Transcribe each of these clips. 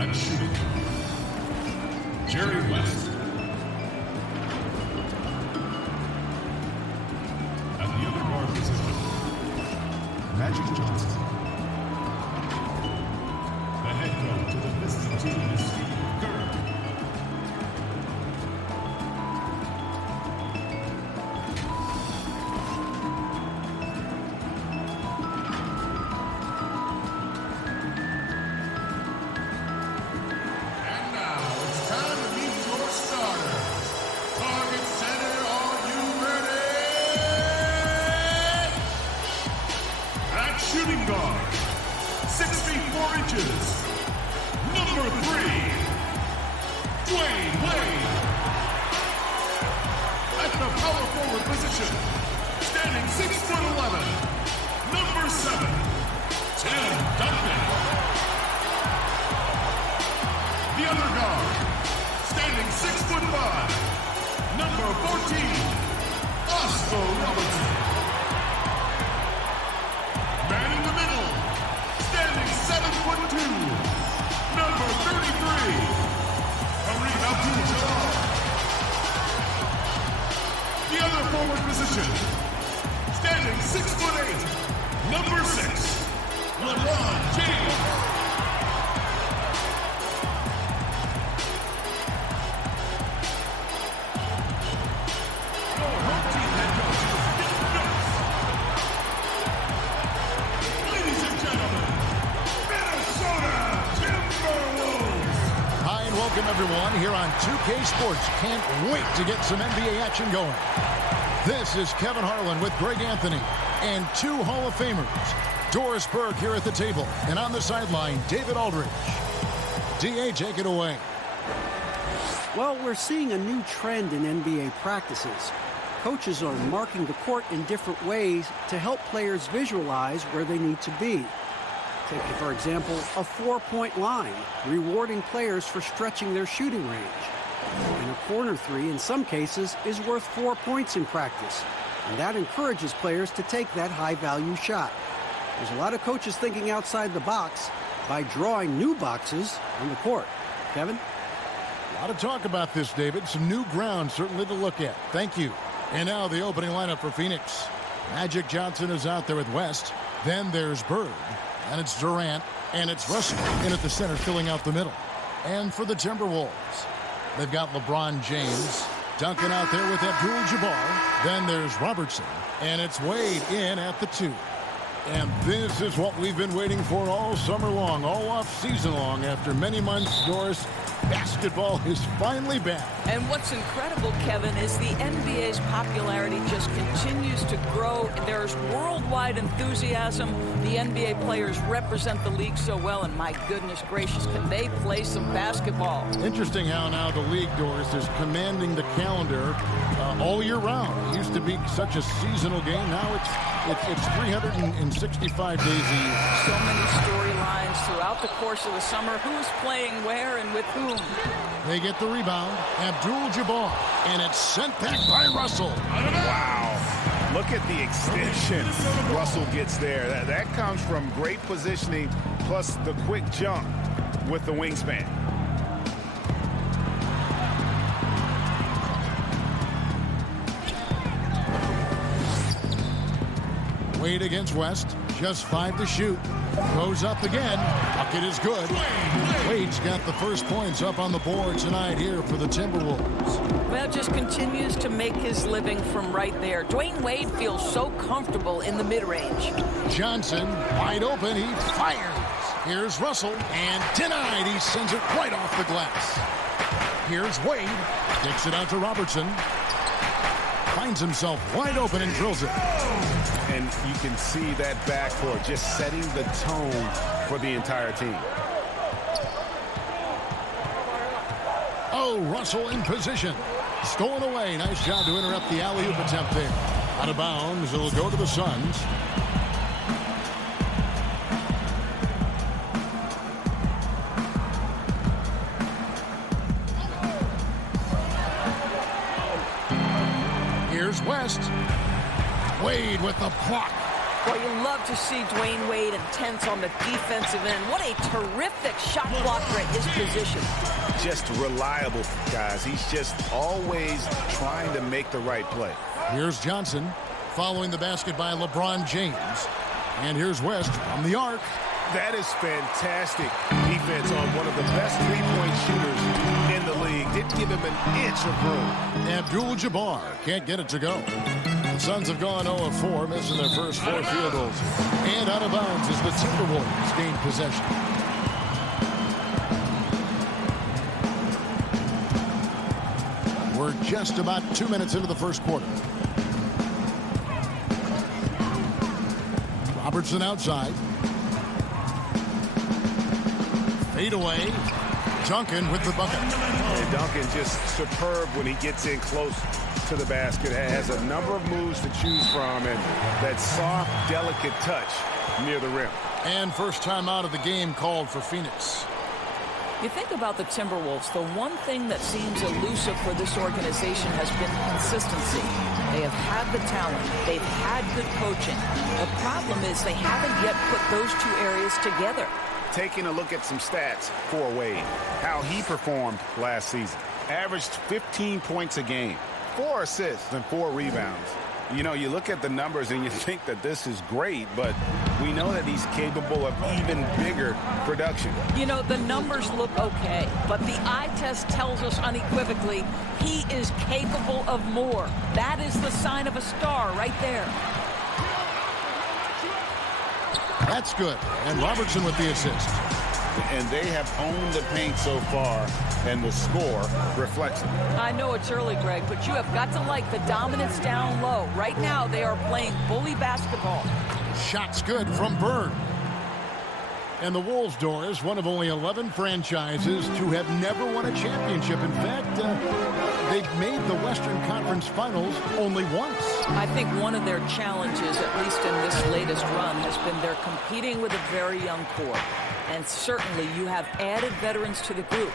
At shooting, Jerry West. At the other guard position, Magic Johnson. The head coach of the Pistons team is Steve Kerr. Shooting guard, 6 feet 4 inches, number 3, Dwayne Wade. At the power forward position, standing 6'11", number 7, Tim Duncan. The other guard, standing 6'5", number 14, Oscar Robertson. Man in the middle, standing 7'2", number 33, Kareem Abdul-Jabbar. The other forward position, standing 6'8", number 6, LeBron James. Welcome everyone here on 2K Sports. Can't wait to get some NBA action going. This is Kevin Harlan with Greg Anthony and 2 Hall of Famers. Doris Burke here at the table, and on the sideline, David Aldridge. DA, take it away. Well, we're seeing a new trend in NBA practices. Coaches are marking the court in different ways to help players visualize where they need to be. Take, for example, a 4-point line, rewarding players for stretching their shooting range. And a corner 3, in some cases, is worth 4 points in practice. And that encourages players to take that high-value shot. There's a lot of coaches thinking outside the box by drawing new boxes on the court. Kevin? A lot of talk about this, David. Some new ground certainly to look at. Thank you. And now the opening lineup for Phoenix. Magic Johnson is out there with West. Then there's Bird. And it's Durant, and it's Russell in at the center, filling out the middle. And for the Timberwolves, they've got LeBron James, Duncan out there with Abdul-Jabbar. Then there's Robertson, and it's Wade in at the 2. And this is what we've been waiting for all summer long, all off-season long. After many months, Doris, basketball is finally back. And what's incredible, Kevin, is the NBA's popularity just continues to grow. There's worldwide enthusiasm. The NBA players represent the league so well, and my goodness gracious, can they play some basketball? Interesting how now the league, Doris, is commanding the calendar all year round. It used to be such a seasonal game. Now it's 365 days a year. So many storylines throughout the course of the summer. Who's playing where and with whom? They get the rebound. Abdul-Jabbar. And it's sent back by Russell. Wow. Look at the extension Russell gets there. That comes from great positioning plus the quick jump with the wingspan. Wade against West. Just 5 to shoot. Goes up again. Bucket is good. Wade's got the first points up on the board tonight here for the Timberwolves. Well, just continues to make his living from right there. Dwayne Wade feels so comfortable in the mid-range. Johnson, wide open. He fires. Here's Russell, and denied. He sends it right off the glass. Here's Wade. Kicks it out to Robertson. Finds himself wide open and drills it. And you can see that backcourt just setting the tone for the entire team. Oh, Russell in position. Stolen away. Nice job to interrupt the alley-oop attempt there. Out of bounds. It'll go to the Suns. West. Wade with the block. Well, you love to see Dwayne Wade in intense on the defensive end. What a terrific shot blocker at his position. Just reliable, guys. He's just always trying to make the right play. Here's Johnson following the basket by LeBron James. And here's West from the arc. That is fantastic defense on one of the best three-point shooters in the league. Didn't give him an inch of room. Abdul-Jabbar can't get it to go. The Suns have gone 0 of 4, missing their first 4 field goals. And out of bounds as the Timberwolves gain possession. We're just about 2 minutes into the first quarter. Robertson outside. Fade away. Duncan with the bucket. And Duncan just superb when he gets in close to the basket. Has a number of moves to choose from, and that soft, delicate touch near the rim. And first time out of the game called for Phoenix. You think about the Timberwolves, the one thing that seems elusive for this organization has been consistency. They have had the talent. They've had good coaching. The problem is they haven't yet put those two areas together. Taking a look at some stats for Wade, how he performed last season. Averaged 15 points a game, 4 assists and 4 rebounds. You know, you look at the numbers and you think that this is great, but we know that he's capable of even bigger production. You know, the numbers look okay, but the eye test tells us unequivocally he is capable of more. That is the sign of a star right there. That's good. And Robertson with the assist. And they have owned the paint so far, and the score reflects it. I know it's early, Greg, but you have got to like the dominance down low. Right now, they are playing bully basketball. Shot's good from Bird. And the Wolves, Doris, one of only 11 franchises to have never won a championship. In fact, they've made the Western Conference Finals only once. I think one of their challenges, at least in this latest run, has been they're competing with a very young core. And certainly you have added veterans to the group.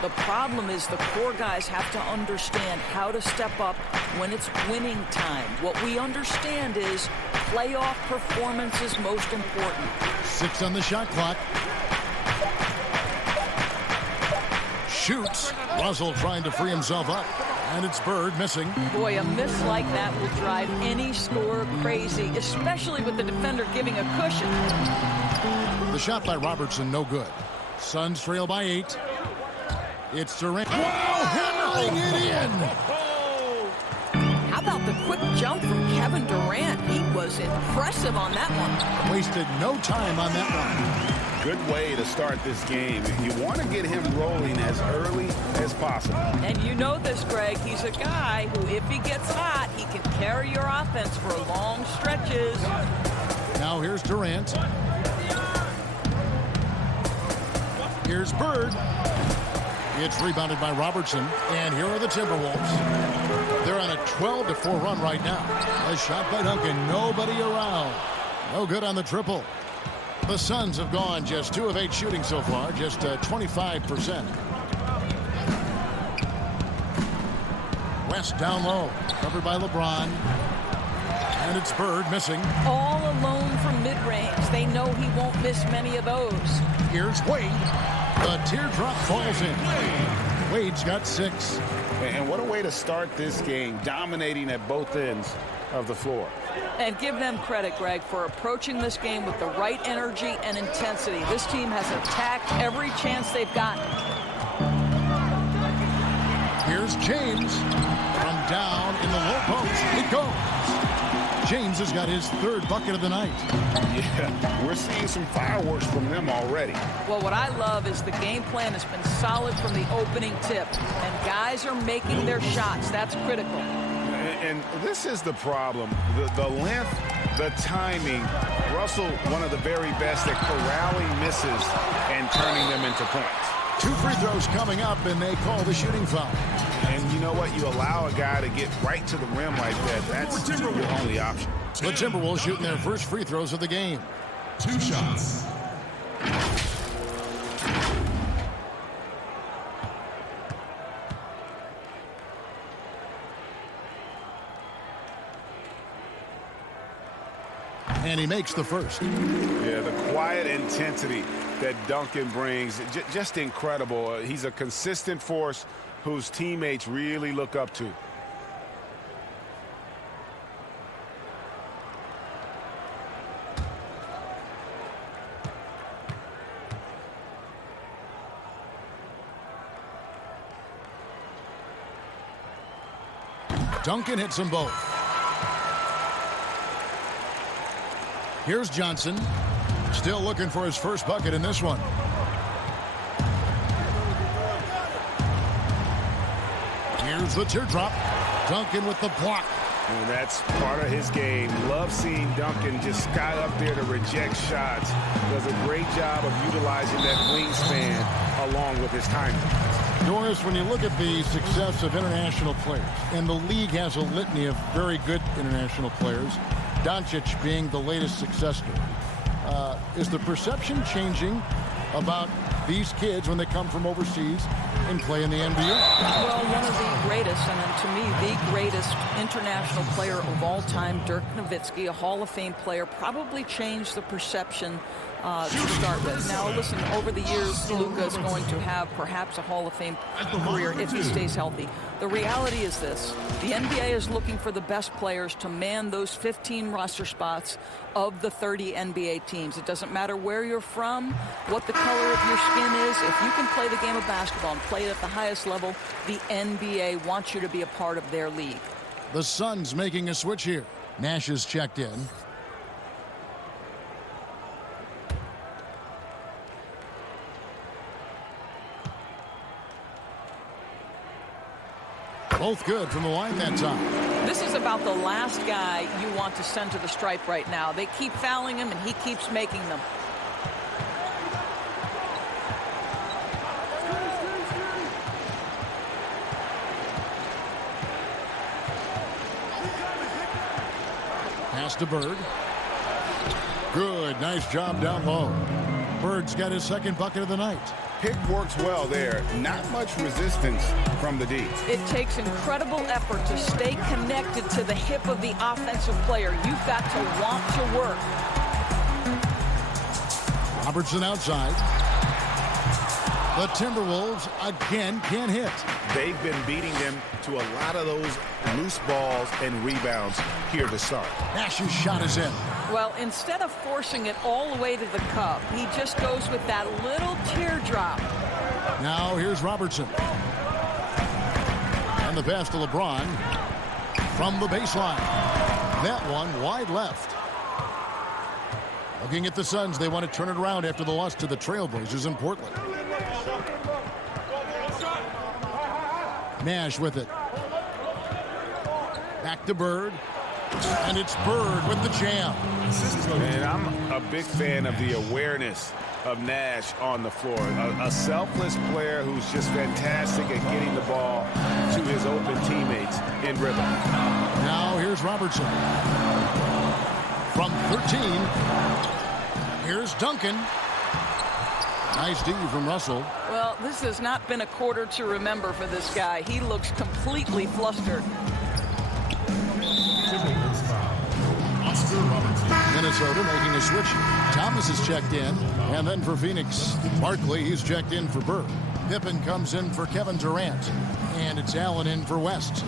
The problem is the core guys have to understand how to step up when it's winning time. What we understand is playoff performance is most important. 6 on the shot clock. Shoots. Russell trying to free himself up. And it's Bird missing. Boy, a miss like that will drive any scorer crazy, especially with the defender giving a cushion. The shot by Robertson, no good. Suns trail by 8. It's Durant. Wow, hammering it in. How about the quick jump from Kevin Durant? He was impressive on that one. Wasted no time on that one. Good way to start this game. You want to get him rolling as early as possible. And you know this, Greg. He's a guy who, if he gets hot, he can carry your offense for long stretches. Now here's Durant. Here's Bird. It's rebounded by Robertson. And here are the Timberwolves. They're on a 12-4 run right now. A shot by Duncan. Nobody around. No good on the triple. The Suns have gone just 2 of 8 shooting so far. Just 25%. West down low. Covered by LeBron. And it's Bird missing. All alone from mid-range. They know he won't miss many of those. Here's Wade. The teardrop falls in. Wade's got 6. And what a way to start this game, dominating at both ends of the floor. And give them credit, Greg, for approaching this game with the right energy and intensity. This team has attacked every chance they've gotten. Here's James from down in the low post. It goes. James has got his 3rd bucket of the night. Yeah, we're seeing some fireworks from them already. Well, what I love is the game plan has been solid from the opening tip. And guys are making their shots. That's critical. And this is the problem. The length, the timing. Russell, one of the very best at corralling misses and turning them into points. 2 free throws coming up, and they call the shooting foul. And you know what? You allow a guy to get right to the rim like that. That's your only option. The Timberwolves shooting their first free throws of the game. 2 shots. And he makes the first. Yeah, the quiet intensity that Duncan brings, just incredible. He's a consistent force whose teammates really look up to. Duncan hits them both. Here's Johnson. Still looking for his first bucket in this one. Here's the teardrop. Duncan with the block. And that's part of his game. Love seeing Duncan just sky up there to reject shots. Does a great job of utilizing that wingspan along with his timing. Doris, when you look at the success of international players, and the league has a litany of very good international players, Doncic being the latest success story, is the perception changing about these kids when they come from overseas and play in the NBA? Well, one of the greatest, and to me, the greatest international player of all time, Dirk Nowitzki, a Hall of Fame player, probably changed the perception to start with. Now, listen, over the years, Luka is going to have perhaps a Hall of Fame career if he stays healthy. The reality is this. The NBA is looking for the best players to man those 15 roster spots of the 30 NBA teams. It doesn't matter where you're from, what the color of your skin is. If you can play the game of basketball and play it at the highest level, the NBA wants you to be a part of their league. The Suns making a switch here. Nash is checked in. Both good from the line that time. This is about the last guy you want to send to the stripe right now. They keep fouling him, and he keeps making them. Pass to Bird. Good. Nice job down low. Bird's got his second bucket of the night. Pick works well there. Not much resistance from the D. It takes incredible effort to stay connected to the hip of the offensive player. You've got to want to work. Robertson outside. The Timberwolves again can't hit. They've been beating them to a lot of those loose balls and rebounds here to start. Nash's shot is in. Well, instead of forcing it all the way to the cup, he just goes with that little teardrop. Now here's Robertson. And the pass to LeBron from the baseline. That one wide left. Looking at the Suns, they want to turn it around after the loss to the Trailblazers in Portland. Nash with it. Back to Bird. And it's Bird with the jam. And I'm a big fan of the awareness of Nash on the floor. A selfless player who's just fantastic at getting the ball to his open teammates in rhythm. Now here's Robertson. From 13, here's Duncan. Nice D from Russell. Well, this has not been a quarter to remember for this guy. He looks completely flustered. Minnesota making a switch. Thomas is checked in. And then for Phoenix, Barkley, he's checked in for Bird. Pippen comes in for Kevin Durant. And it's Allen in for West.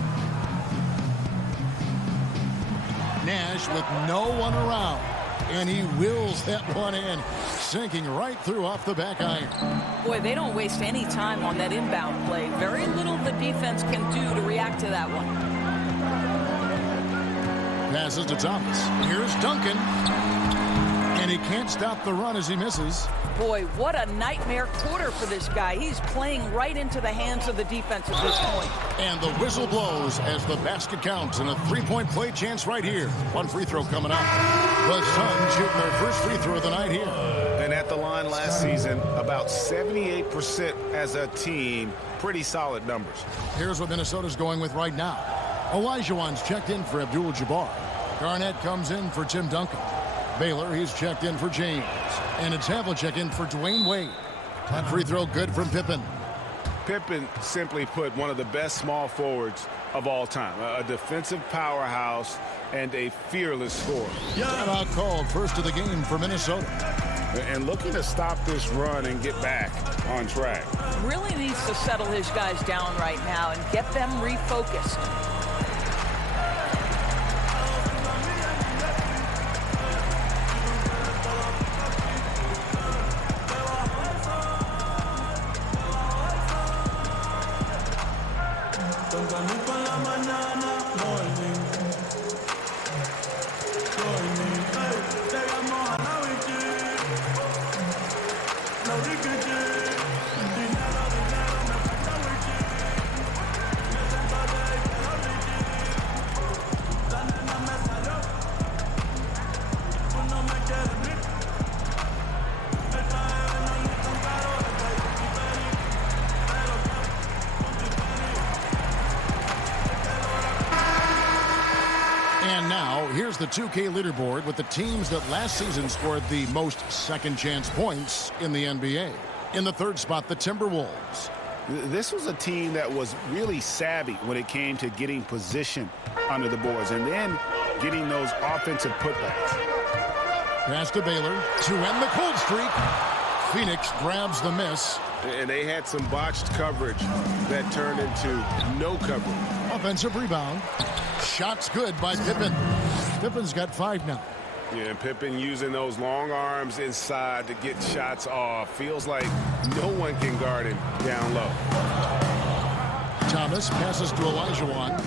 Nash with no one around. And he wills that one in, sinking right through off the back iron. Boy, they don't waste any time on that inbound play. Very little the defense can do to react to that one. Passes to Thomas. Here's Duncan. And he can't stop the run as he misses. Boy, what a nightmare quarter for this guy. He's playing right into the hands of the defense at this point. And the whistle blows as the basket counts, and a three-point play chance right here. One free throw coming up. The Suns shooting their first free throw of the night here. And at the line last season, about 78% as a team. Pretty solid numbers. Here's what Minnesota's going with right now. Olajuwon's checked in for Abdul-Jabbar. Garnett comes in for Tim Duncan. Baylor, he's checked in for James. And it's Havlicek in for Dwayne Wade. That free throw good from Pippen. Pippen, simply put, one of the best small forwards of all time. A defensive powerhouse and a fearless scorer. Timeout called, first of the game for Minnesota. And looking to stop this run and get back on track. Really needs to settle his guys down right now and get them refocused. Here's the 2K leaderboard with the teams that last season scored the most second-chance points in the NBA. In the third spot, the Timberwolves. This was a team that was really savvy when it came to getting position under the boards and then getting those offensive putbacks. Pass to Baylor to end the cold streak. Phoenix grabs the miss. And they had some botched coverage that turned into no coverage. Offensive rebound. Shot's good by Pippen. Pippen's got 5 now. Yeah, and Pippen using those long arms inside to get shots off. Feels like no one can guard him down low. Thomas passes to Olajuwon.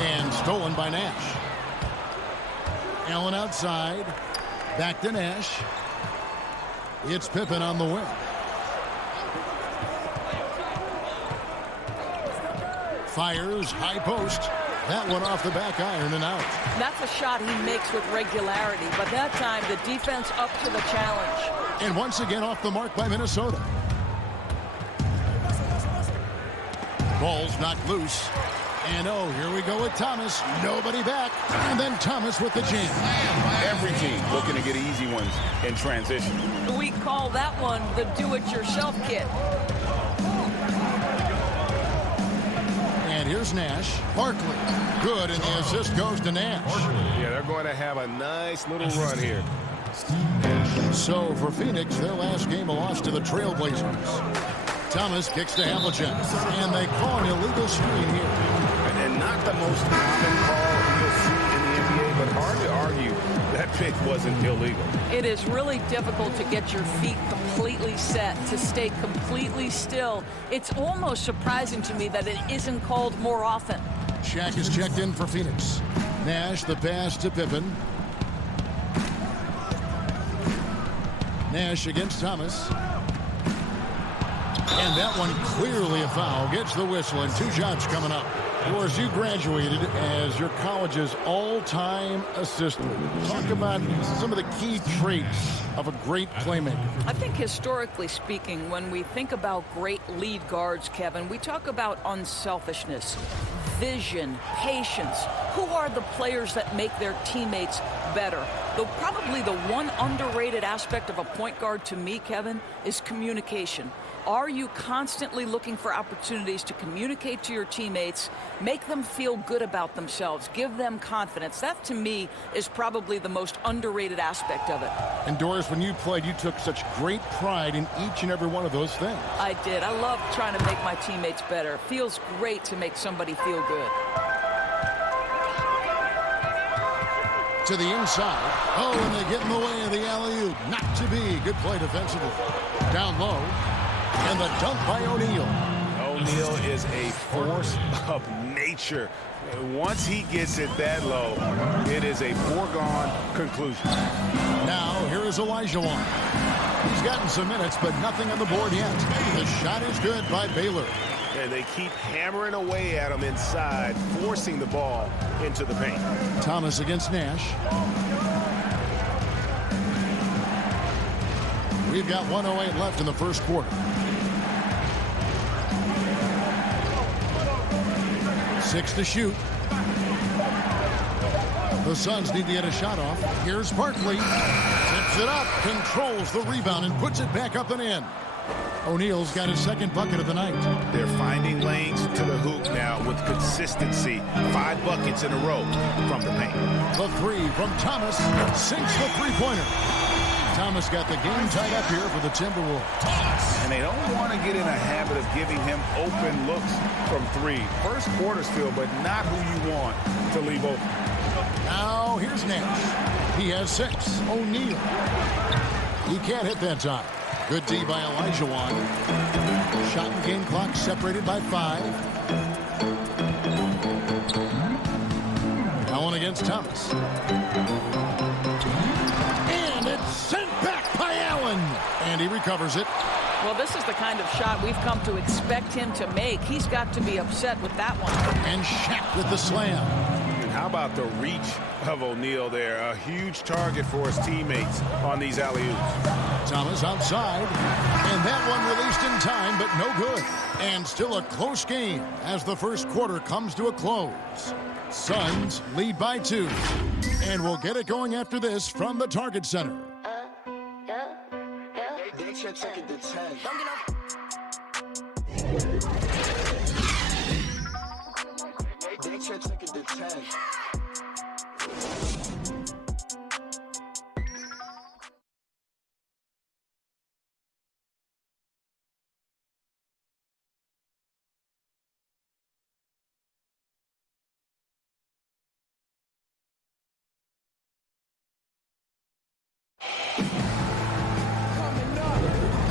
And stolen by Nash. Allen outside. Back to Nash. It's Pippen on the wing. Fires, high post. That one off the back iron and out. That's a shot he makes with regularity, but that time the defense up to the challenge. And once again off the mark by Minnesota. Ball's knocked loose. And oh, here we go with Thomas. Nobody back. And then Thomas with the jam. Every team looking to get easy ones in transition. We call that one the do-it-yourself kit. And here's Nash. Barkley. Good, and the assist goes to Nash. Yeah, they're going to have a nice little run here. So for Phoenix, their last game a loss to the Trailblazers. Thomas kicks to Havlicek, and they call an illegal screen here. And not the most common call you'll see in the NBA, but hard to argue that pick wasn't illegal. It is really difficult to get your feet completely set, to stay completely still. It's almost surprising to me that it isn't called more often. Shaq is checked in for Phoenix. Nash, the pass to Pippen. Nash against Thomas. And that one clearly a foul. Gets the whistle, and 2 shots coming up. Of course, you graduated as your college's all-time assistant. Talk about some of the key traits of a great playmaker. I think historically speaking, when we think about great lead guards, Kevin, we talk about unselfishness, vision, patience. Who are the players that make their teammates better? Though probably the one underrated aspect of a point guard to me, Kevin, is communication. Are you constantly looking for opportunities to communicate to your teammates, make them feel good about themselves, give them confidence? That, to me, is probably the most underrated aspect of it. And Doris, when you played, you took such great pride in each and every one of those things. I did. I love trying to make my teammates better. It feels great to make somebody feel good. To the inside. Oh, and they get in the way of the alley-oop. Not to be. Good play defensively. Down low. And the dunk by O'Neal. O'Neal is a force of nature. Once he gets it that low, it is a foregone conclusion. Now, here is Olajuwon. He's gotten some minutes, but nothing on the board yet. The shot is good by Baylor. And they keep hammering away at him inside, forcing the ball into the paint. Thomas against Nash. We've got 1:08 left in the first quarter. 6 to shoot. The Suns need to get a shot off. Here's Barkley. Tips it up, controls the rebound, and puts it back up and in. O'Neal's got his second bucket of the night. They're finding lanes to the hoop now with consistency. 5 buckets in a row from the paint. The three from Thomas sinks the three-pointer. Thomas got the game tied up here for the Timberwolves. And they don't want to get in a habit of giving him open looks from 3. First quarter still, but not who you want to leave open. Now here's Nash. He has 6. O'Neal. He can't hit that time. Good D by Olajuwon. Shot and game clock separated by 5. Allen against Thomas. And it's sent back by Allen. And he recovers it. Well, this is the kind of shot we've come to expect him to make. He's got to be upset with that one. And Shaq with the slam. And how about the reach of O'Neal there? A huge target for his teammates on these alley-oops. Thomas outside. And that one released in time, but no good. And still a close game as the first quarter comes to a close. Suns lead by 2. And we'll get it going after this from the Target Center.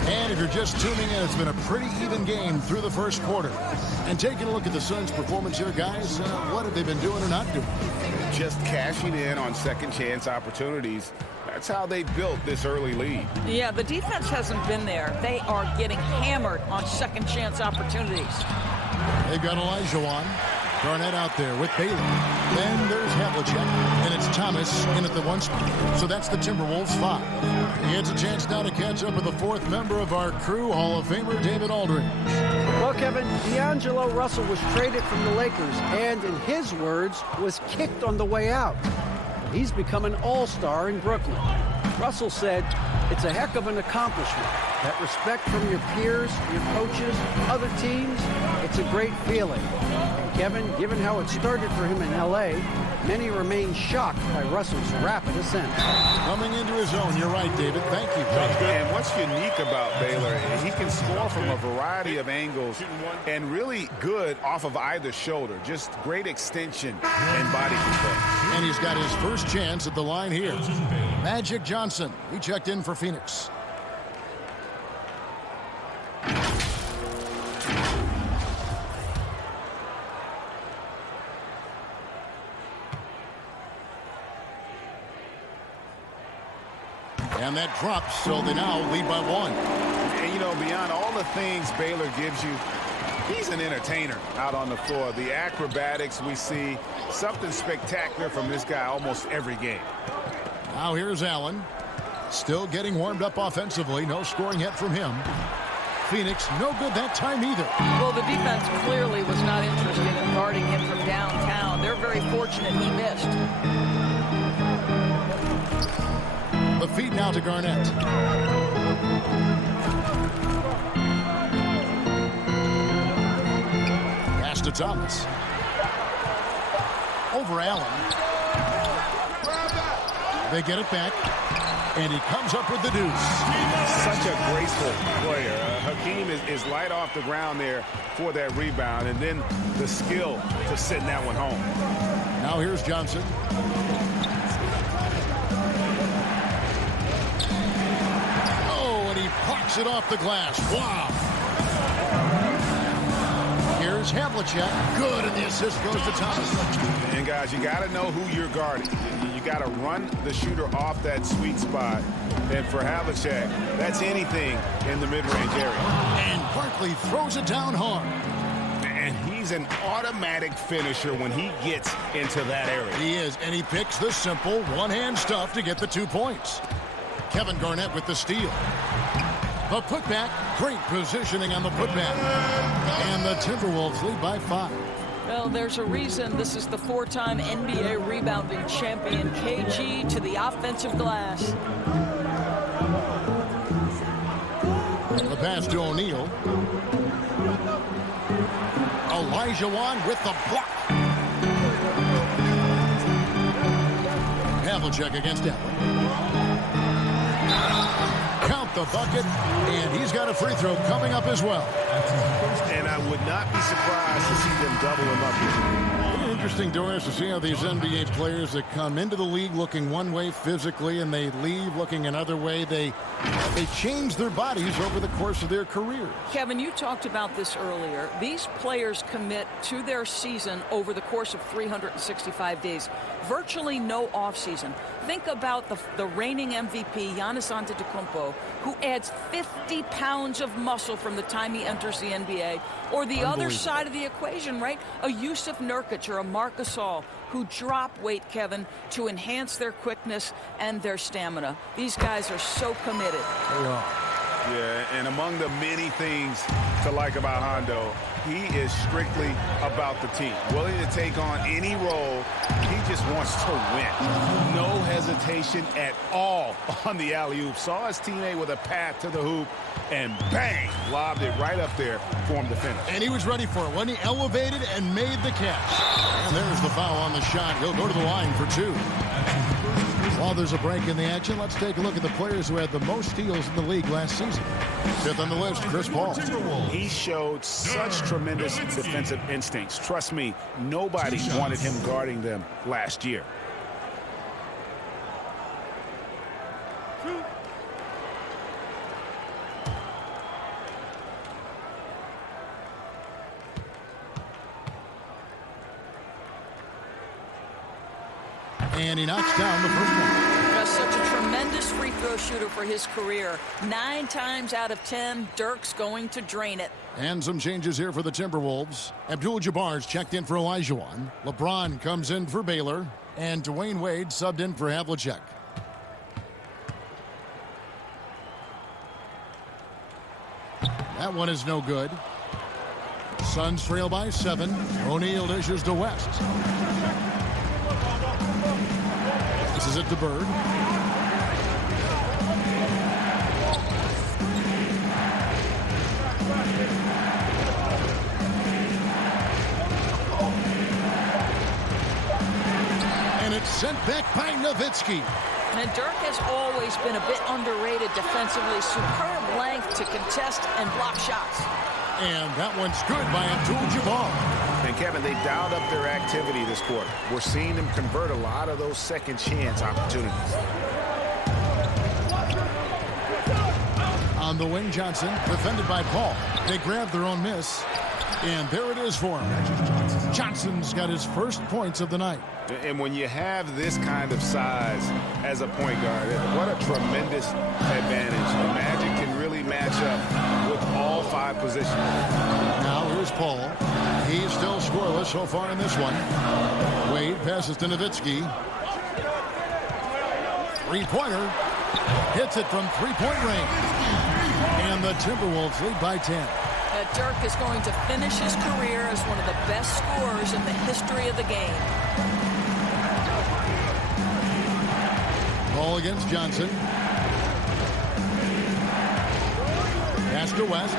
And if you're just tuning in, it's been a pretty even game through the first quarter. And taking a look at the Suns' performance here, guys, what have they been doing or not doing? Just cashing in on second chance opportunities. That's how they built this early lead. Yeah, the defense hasn't been there. They are getting hammered on second chance opportunities. They've got Olajuwon. Garnett out there with Baylor. Then there's Havlicek, and it's Thomas in at the 1 spot. So that's the Timberwolves 5. He gets a chance now to catch up with the 4th member of our crew, Hall of Famer David Aldridge. Well, Kevin, D'Angelo Russell was traded from the Lakers and, in his words, was kicked on the way out. He's become an all-star in Brooklyn. Russell said, "It's a heck of an accomplishment. That respect from your peers, your coaches, other teams, it's a great feeling." And Kevin, given how it started for him in L.A., many remain shocked by Russell's rapid ascent. Coming into his own, you're right, David. Thank you. And what's unique about Baylor is he can score from a variety of angles and really good off of either shoulder. Just great extension and body control. And he's got his first chance at the line here. Magic Johnson, he checked in for Phoenix. And that drops, so they now lead by 1. And, you know, beyond all the things Baylor gives you, he's an entertainer out on the floor. The acrobatics we see, something spectacular from this guy almost every game. Now here's Allen. Still getting warmed up offensively. No scoring yet from him. Phoenix, no good that time either. Well, the defense clearly was not interested in guarding him from downtown. They're very fortunate he missed. The feed now to Garnett. Pass to Thomas. Over Allen. They get it back. And he comes up with the deuce. Such a graceful player. Hakeem is light off the ground there for that rebound. And then the skill to send that one home. Now here's Johnson. Parks it off the glass. Wow. Here's Havlicek. Good, and the assist goes to Thomas. And, guys, you got to know who you're guarding. You got to run the shooter off that sweet spot. And for Havlicek, that's anything in the mid-range area. And Barkley throws it down hard. And he's an automatic finisher when he gets into that area. He is, and he picks the simple one-hand stuff to get the 2 points. Kevin Garnett with the steal. The putback, great positioning on the putback. And the Timberwolves lead by 5. Well, there's a reason this is the 4-time NBA rebounding champion, KG, to the offensive glass. The pass to O'Neal. Olajuwon with the block. Havlicek against Allen. Count the bucket, and he's got a free throw coming up as well. And I would not be surprised to see them double him up here. Interesting, Doris, to see how these NBA players that come into the league looking one way physically and they leave looking another way, they change their bodies over the course of their careers. Kevin, you talked about this earlier. These players commit to their season over the course of 365 days. Virtually no offseason. Think about the reigning MVP, Giannis Antetokounmpo, who adds 50 pounds of muscle from the time he enters the NBA. Or the other side of the equation, right? A Yusuf Nurkic or a Marc Gasol who drop weight, Kevin, to enhance their quickness and their stamina. These guys are so committed. They are. Yeah, and among the many things to like about Hondo, he is strictly about the team. Willing to take on any role. He just wants to win. No hesitation at all on the alley-oop. Saw his teammate with a path to the hoop, and bang, lobbed it right up there for him to finish. And he was ready for it when he elevated and made the catch. And there's the foul on the shot. He'll go to the line for two. While there's a break in the action, let's take a look at the players who had the most steals in the league last season. Fifth on the list, Chris Paul. He showed such tremendous defensive instincts. Trust me, nobody wanted him guarding them last year. And he knocks down the first one. Just such a tremendous free throw shooter for his career. 9 times out of 10, Dirk's going to drain it. And some changes here for the Timberwolves. Abdul-Jabbar's checked in for Olajuwon. LeBron comes in for Baylor. And Dwayne Wade subbed in for Havlicek. That one is no good. Suns trail by 7. O'Neal dishes to West. This is it to Bird. And it's sent back by Nowitzki. And Dirk has always been a bit underrated defensively. Superb length to contest and block shots. And that one's good by Abdul-Jabbar. And, Kevin, they dialed up their activity this quarter. We're seeing them convert a lot of those second chance opportunities. On the wing, Johnson, defended by Paul. They grab their own miss. And there it is for him. Johnson's got his first points of the night. And when you have this kind of size as a point guard, what a tremendous advantage. The Magic can really match up with all 5 positions. Now here's Paul. He's still scoreless so far in this one. Wade passes to Nowitzki. Three-pointer. Hits it from three-point range. And the Timberwolves lead by 10. Dirk is going to finish his career as one of the best scorers in the history of the game. Ball against Johnson. Pass to West.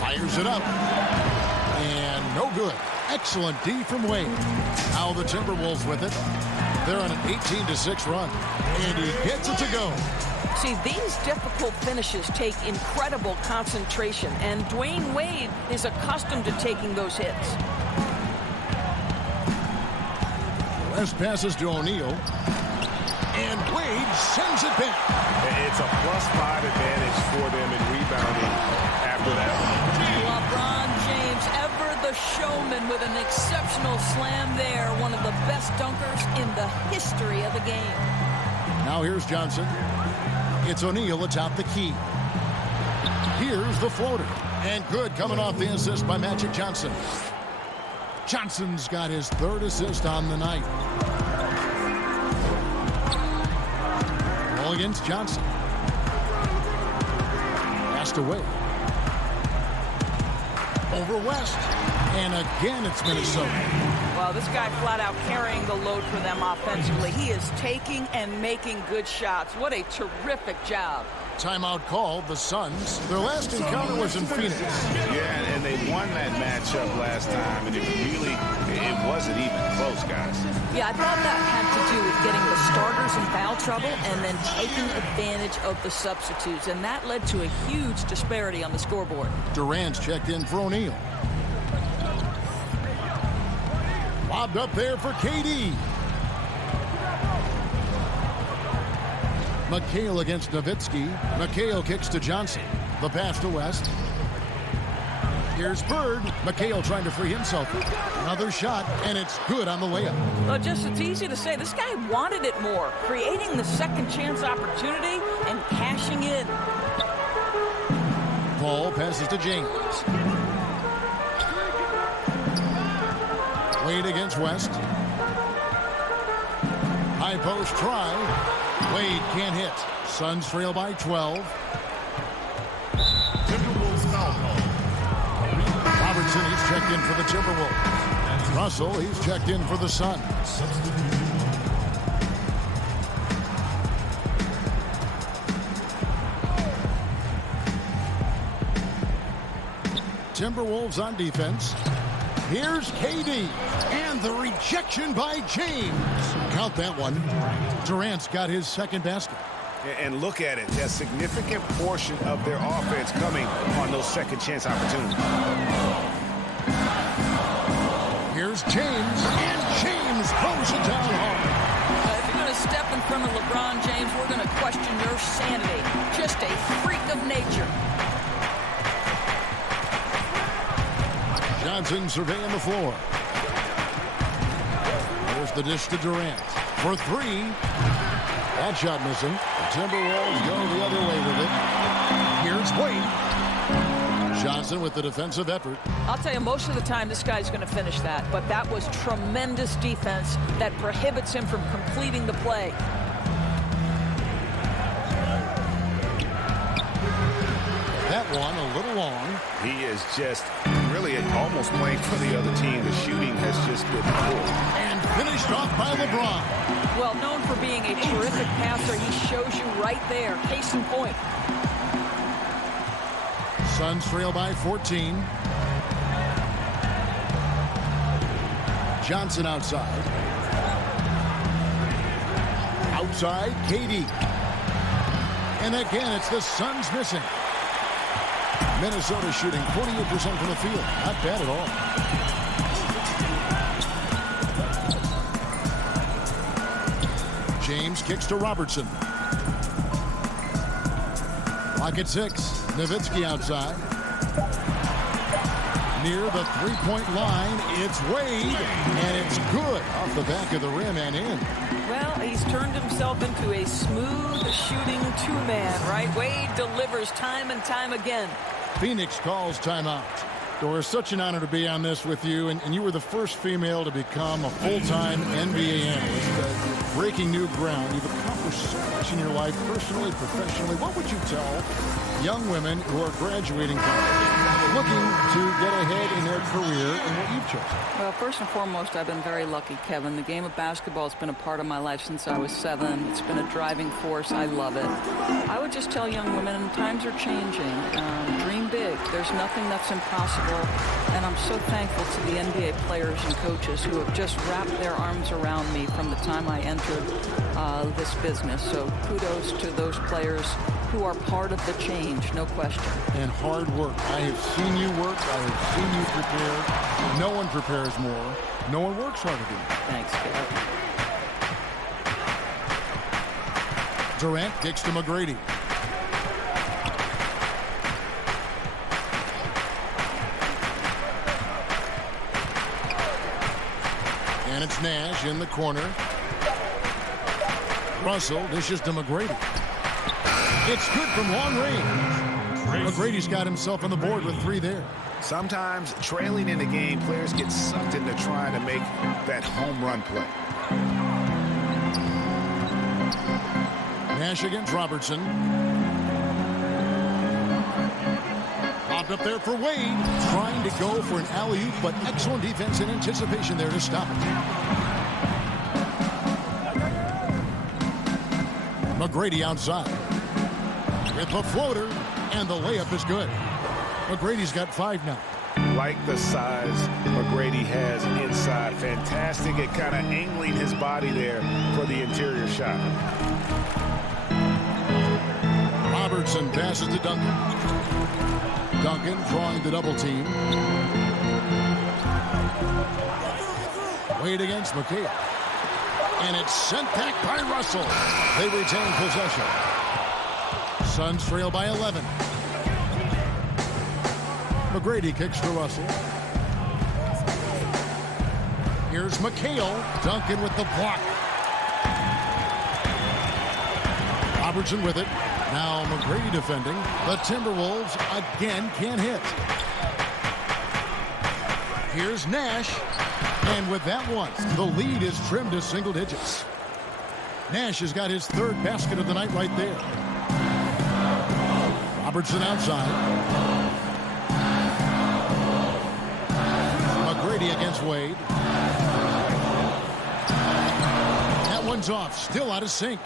Fires it up. And no good. Excellent D from Wade. Now the Timberwolves with it. They're on an 18-6 run. And he gets it to go. See, these difficult finishes take incredible concentration, and Dwayne Wade is accustomed to taking those hits. West passes to O'Neal. And Wade sends it back. It's a +5 advantage for them in rebounding after that. LeBron James, ever the showman, with an exceptional slam there. One of the best dunkers in the history of the game. Now here's Johnson. It's O'Neal atop the key. Here's the floater. And good, coming off the assist by Magic Johnson. Johnson's got his 3rd assist on the night. Ball against Johnson. Passed away. Over West. And again, it's Minnesota. Well, this guy flat out carrying the load for them offensively. He is taking and making good shots. What a terrific job. Timeout called, the Suns. Their last encounter was in Phoenix. Yeah, and they won that matchup last time, and it wasn't even close, guys. Yeah, I thought that had to do with getting the starters in foul trouble and then taking advantage of the substitutes, and that led to a huge disparity on the scoreboard. Durant's checked in for O'Neal. Lobbed up there for KD. McHale against Nowitzki. McHale kicks to Johnson. The pass to West. Here's Bird. McHale trying to free himself. Another shot, and it's good on the layup. Well, it's easy to say. This guy wanted it more, creating the second chance opportunity and cashing in. Paul passes to James. Wade against West. High post try. Wade can't hit. Suns trail by 12. Timberwolves foul call. Robertson, he's checked in for the Timberwolves. Russell, he's checked in for the Suns. Timberwolves on defense. Here's KD. And the rejection by James. Count that one. Durant's got his second basket. And look at it. A significant portion of their offense coming on those second chance opportunities. Here's James. And James throws it down hard. If you're going to step in front of LeBron James, we're going to question your sanity. Just a freak of nature. Johnson surveying the floor. There's the dish to Durant. For three. That shot missing. The Timberwolves go the other way with it. Here's Wade. Johnson with the defensive effort. I'll tell you, most of the time this guy's going to finish that, but that was tremendous defense that prohibits him from completing the play. That one a little long. He is just really almost playing for the other team. The shooting has just been poor. And finished off by LeBron. Well, known for being a terrific passer, he shows you right there. Case in point. Suns trail by 14. Johnson outside. Outside, KD. And again, it's the Suns missing. Minnesota shooting 48% from the field. Not bad at all. James kicks to Robertson. Clock at 6. Nowitzki outside. Near the three-point line, it's Wade, and it's good off the back of the rim and in. Well, he's turned himself into a smooth shooting two-man, right? Wade delivers time and time again. Phoenix calls timeout. Doris, such an honor to be on this with you, and you were the first female to become a full-time NBA analyst. Breaking new ground. You've accomplished so much in your life, personally, professionally. What would you tell young women who are graduating college, looking to get ahead in their career in what you've chosen? Well, first and foremost, I've been very lucky, Kevin. The game of basketball has been a part of my life since I was 7. It's been a driving force. I love it. I would just tell young women, times are changing. Dream big. There's nothing that's impossible. And I'm so thankful to the NBA players and coaches who have just wrapped their arms around me from the time I entered this business. So kudos to those players who are part of the change, no question. And hard work. I have seen you work. I have seen you prepare. No one prepares more. No one works harder than you. Thanks, Kevin. Durant kicks to McGrady. And it's Nash in the corner. Russell dishes to McGrady. It's good from long range. McGrady's got himself on the board with 3 there. Sometimes trailing in the game, players get sucked into trying to make that home run play. Nash against Robertson. Popped up there for Wade. Trying to go for an alley-oop, but excellent defense and anticipation there to stop it. McGrady outside. with the floater, and the layup is good. McGrady's got 5 now. Like the size McGrady has inside. Fantastic at kind of angling his body there for the interior shot. Robertson passes to Duncan. Duncan drawing the double team. Wade against McHale. And it's sent back by Russell. They retain possession. Suns trail by 11. McGrady kicks to Russell. Here's McHale. Duncan with the block. Robertson with it. Now McGrady defending. The Timberwolves again can't hit. Here's Nash. And with that one, the lead is trimmed to single digits. Nash has got his 3rd basket of the night right there. Robertson outside. McGrady against Wade. That one's off. Still out of sync.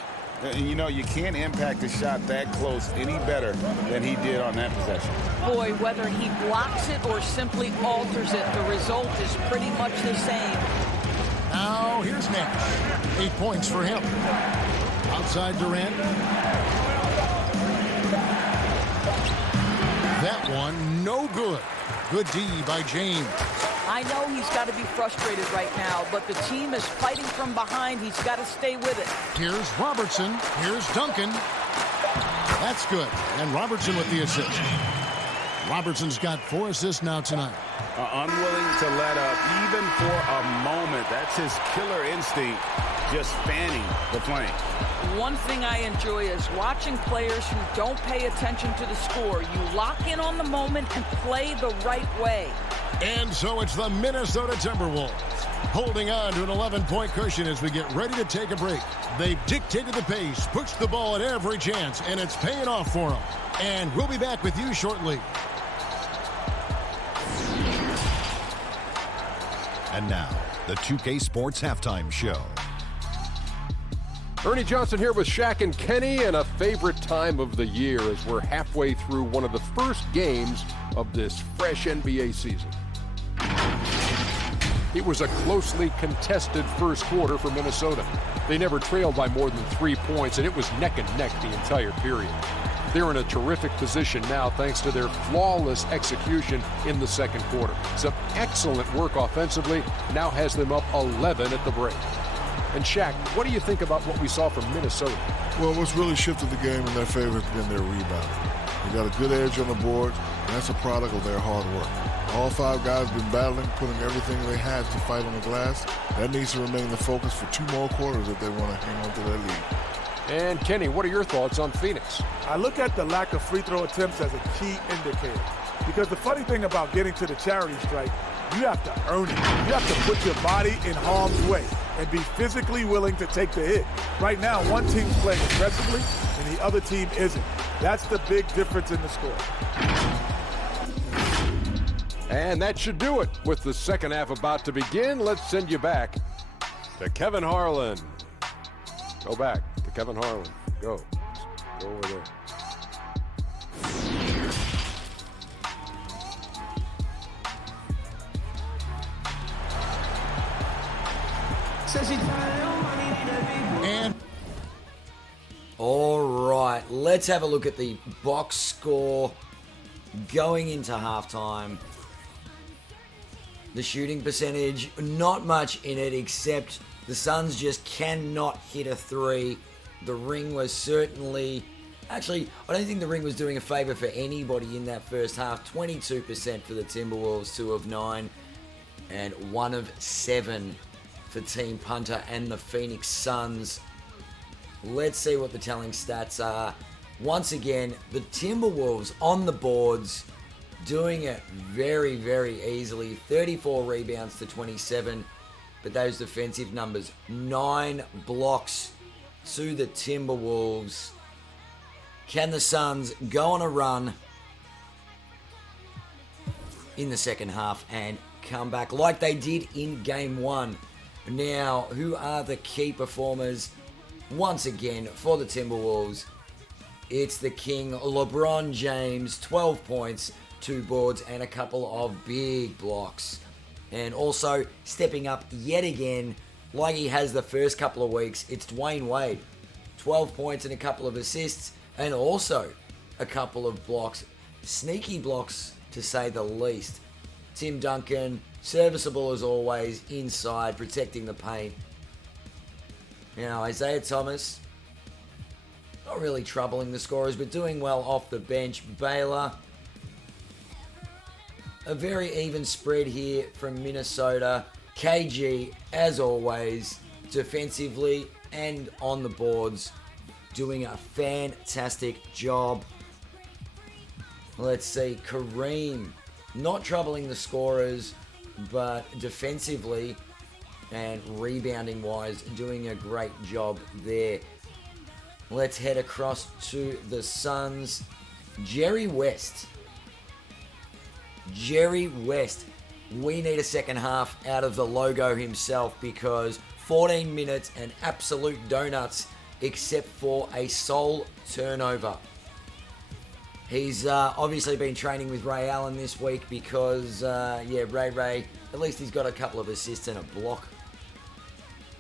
You know, you can't impact a shot that close any better than he did on that possession. Boy, whether he blocks it or simply alters it, the result is pretty much the same. Now, here's Nash. 8 points for him. Outside Durant. That one, no good. Good D by James. I know he's got to be frustrated right now, but the team is fighting from behind. He's got to stay with it. Here's Robertson. Here's Duncan. That's good. And Robertson with the assist. Robertson's got 4 assists now tonight. Unwilling to let up even for a moment. That's his killer instinct, just fanning the flame. One thing I enjoy is watching players who don't pay attention to the score. You lock in on the moment and play the right way. And so it's the Minnesota Timberwolves holding on to an 11-point cushion as we get ready to take a break. They've dictated the pace, pushed the ball at every chance, and it's paying off for them. And we'll be back with you shortly. And now, the 2K Sports Halftime Show. Ernie Johnson here with Shaq and Kenny, and a favorite time of the year as we're halfway through one of the first games of this fresh NBA season. It was a closely contested first quarter for Minnesota. They never trailed by more than 3 points, and it was neck and neck the entire period. They're in a terrific position now thanks to their flawless execution in the second quarter. Some excellent work offensively now has them up 11 at the break. And Shaq, what do you think about what we saw from Minnesota? Well, what's really shifted the game in their favor has been their rebounding. They got a good edge on the board, and that's a product of their hard work. All 5 guys have been battling, putting everything they had to fight on the glass. That needs to remain the focus for 2 more quarters if they want to hang on to their lead. And Kenny, what are your thoughts on Phoenix? I look at the lack of free throw attempts as a key indicator. Because the funny thing about getting to the charity stripe, you have to earn it. You have to put your body in harm's way and be physically willing to take the hit. Right now, one team's playing aggressively and the other team isn't. That's the big difference in the score. And that should do it. With the second half about to begin, let's send you back to Kevin Harlan. Go back to Kevin Harlan. Go. Go over there. And all right, let's have a look at the box score going into halftime. The shooting percentage, not much in it except the Suns just cannot hit a 3. The ring was certainly... Actually, I don't think the ring was doing a favor for anybody in that first half. 22% for the Timberwolves, 2 of 9, and 1 of 7 for Team Punter and the Phoenix Suns. Let's see what the telling stats are. Once again, the Timberwolves on the boards, doing it very, very easily. 34 rebounds to 27. But those defensive numbers, 9 blocks to the Timberwolves. Can the Suns go on a run in the second half and come back like they did in Game 1? Now, who are the key performers once again for the Timberwolves? It's the king, LeBron James, 12 points, 2 boards, and a couple of big blocks. And also, stepping up yet again, like he has the first couple of weeks, it's Dwayne Wade. 12 points and a couple of assists, and also a couple of blocks. Sneaky blocks, to say the least. Tim Duncan, serviceable as always, inside, protecting the paint. Now, Isaiah Thomas, not really troubling the scorers, but doing well off the bench. Baylor, a very even spread here from Minnesota. KG, as always, defensively and on the boards, doing a fantastic job. Let's see, Kareem, not troubling the scorers, but defensively and rebounding wise, doing a great job there. Let's head across to the Suns. Jerry West. We need a second half out of the logo himself, because 14 minutes and absolute donuts except for a sole turnover. He's obviously been training with Ray Allen this week because, Ray, at least he's got a couple of assists and a block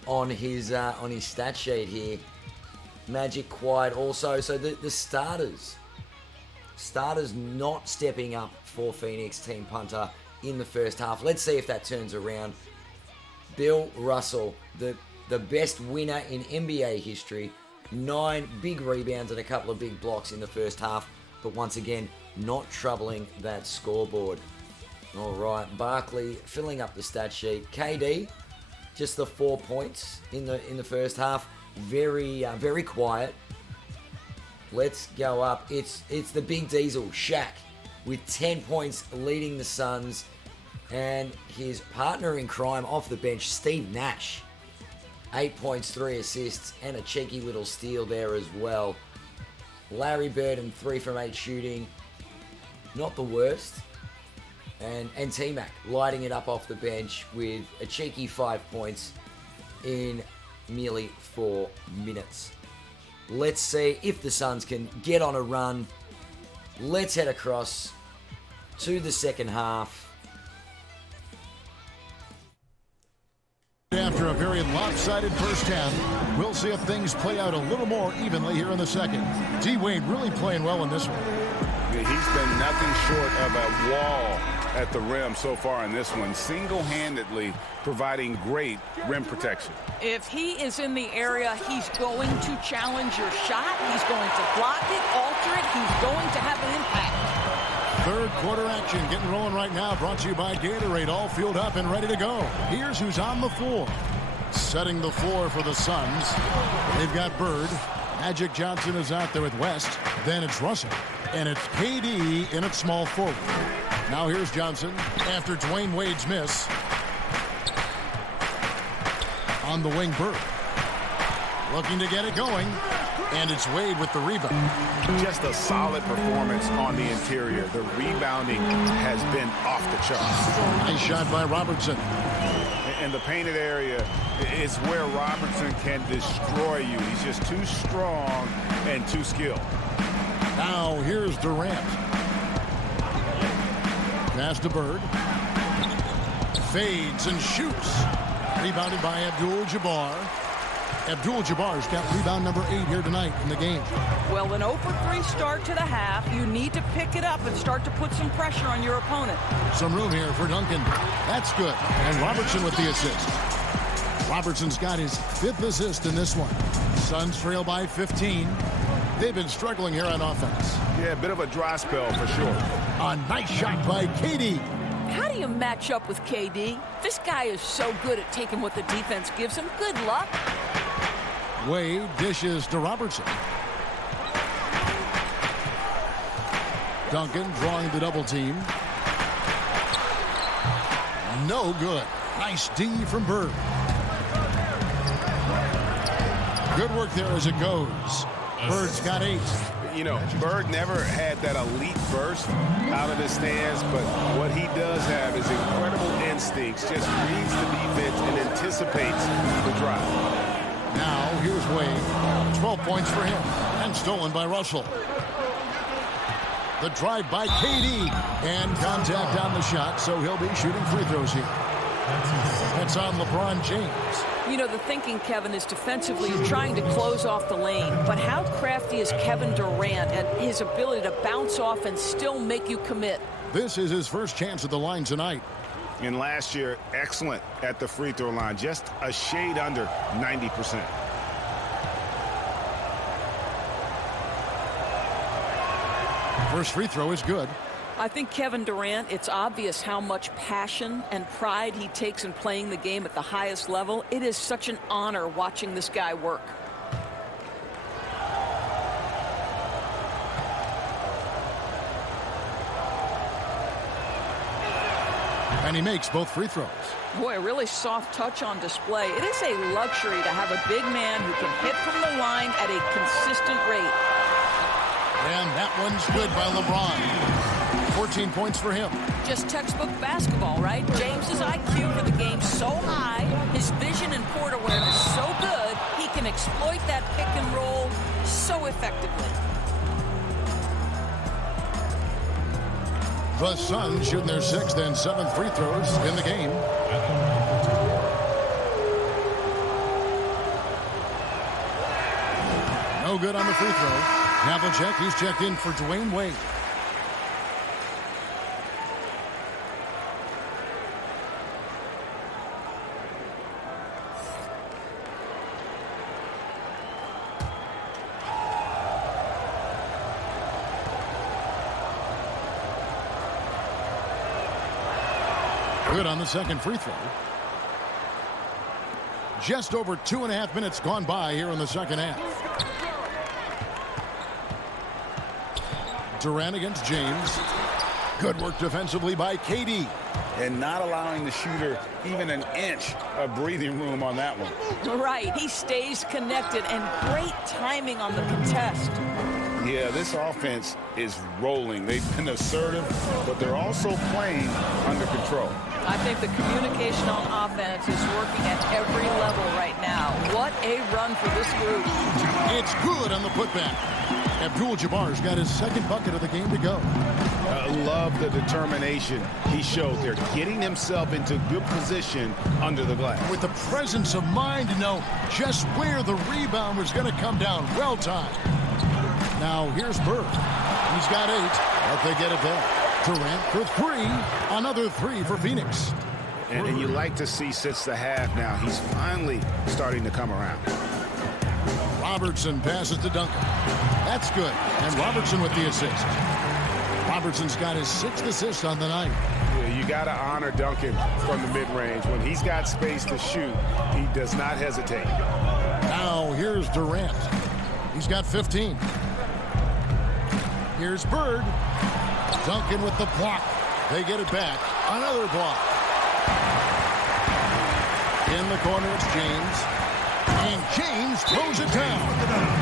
on his stat sheet here. Magic quiet also. So the starters not stepping up for Phoenix, Team Punter, in the first half. Let's see if that turns around. Bill Russell, the best winner in NBA history, 9 big rebounds and a couple of big blocks in the first half. But once again, not troubling that scoreboard. All right, Barkley filling up the stat sheet. KD, just the 4 points in the first half. Very quiet. Let's go up. It's the big diesel, Shaq, with 10 points leading the Suns. And his partner in crime off the bench, Steve Nash. 8 points, 3 assists, and a cheeky little steal there as well. Larry Bird and 3 from 8 shooting, not the worst. And T-Mac lighting it up off the bench with a cheeky 5 points in merely 4 minutes. Let's see if the Suns can get on a run. Let's head across to the second half. After a very lopsided first half, we'll see if things play out a little more evenly here in the second. D-Wade really playing well in this one. Yeah, he's been nothing short of a wall at the rim so far in this one, single-handedly providing great rim protection. If he is in the area, he's going to challenge your shot. He's going to block it, alter it. He's going to have an impact. Third quarter action getting rolling right now, brought to you by Gatorade, all fueled up and ready to go. Here's who's on the floor. Setting the floor for the Suns. They've got Bird. Magic Johnson is out there with West. Then it's Russell. And it's KD in at small forward. Now here's Johnson after Dwayne Wade's miss. On the wing, Bird. Looking to get it going. And it's Wade with the rebound. Just a solid performance on the interior. The rebounding has been off the charts. Nice shot by Robertson. In the painted area is where Robertson can destroy you. He's just too strong and too skilled. Now here's Durant. Pass to Bird. Fades and shoots. Rebounded by Abdul-Jabbar. Abdul-Jabbar's got rebound number 8 here tonight in the game. Well, an 0 for 3 start to the half. You need to pick it up and start to put some pressure on your opponent. Some room here for Duncan. That's good. And Robertson with the assist. Robertson's got his 5th assist in this one. Suns trail by 15. They've been struggling here on offense. Yeah, a bit of a dry spell for sure. A nice shot by KD. How do you match up with KD? This guy is so good at taking what the defense gives him. Good luck. Wade dishes to Robertson. Duncan drawing the double team. No good. Nice D from Bird. Good work there as it goes. Bird's got 8. You know, Bird never had that elite burst out of his stance, but what he does have is incredible instincts, just reads the defense and anticipates the drive. Now, here's Wade. 12 points for him. And stolen by Russell. The drive by KD. And contact on the shot, so he'll be shooting free throws here. That's on LeBron James. You know, the thinking, Kevin, is defensively you're trying to close off the lane. But how crafty is Kevin Durant at his ability to bounce off and still make you commit? This is his first chance at the line tonight. And last year, excellent at the free throw line. Just a shade under 90%. First free throw is good. I think Kevin Durant, it's obvious how much passion and pride he takes in playing the game at the highest level. It is such an honor watching this guy work. And he makes both free throws. Boy, a really soft touch on display. It is a luxury to have a big man who can hit from the line at a consistent rate. And that one's good by LeBron. 14 points for him. Just textbook basketball, right? James's IQ for the game so high, his vision and court awareness so good, he can exploit that pick and roll so effectively. The Suns shooting their 6th and 7th free throws in the game. No good on the free throw. Havlicek, he's checked in for Dwayne Wade. Good on the second free throw. Just over 2.5 minutes gone by here in the second half. Durant against James. Good work defensively by KD. And not allowing the shooter even an inch of breathing room on that one. Right, he stays connected and great timing on the contest. Yeah, this offense is rolling. They've been assertive, but they're also playing under control. I think the communication on offense is working at every level right now. What a run for this group. It's good on the putback. Abdul-Jabbar's got his second bucket of the game to go. I love the determination he showed there, getting himself into good position under the glass. With the presence of mind to know just where the rebound was going to come down. Well timed. Now here's Bird. He's got 8, but they get it back. Durant for 3. Another 3 for Phoenix. And you like to see since the half now, he's finally starting to come around. Robertson passes to Duncan. That's good. And Robertson with the assist. Robertson's got his 6th assist on the night. Yeah, you got to honor Duncan from the mid-range. When he's got space to shoot, he does not hesitate. Now here's Durant. He's got 15. Here's Bird. Duncan with the block. They get it back. Another block. In the corner, it's James. And James throws it down.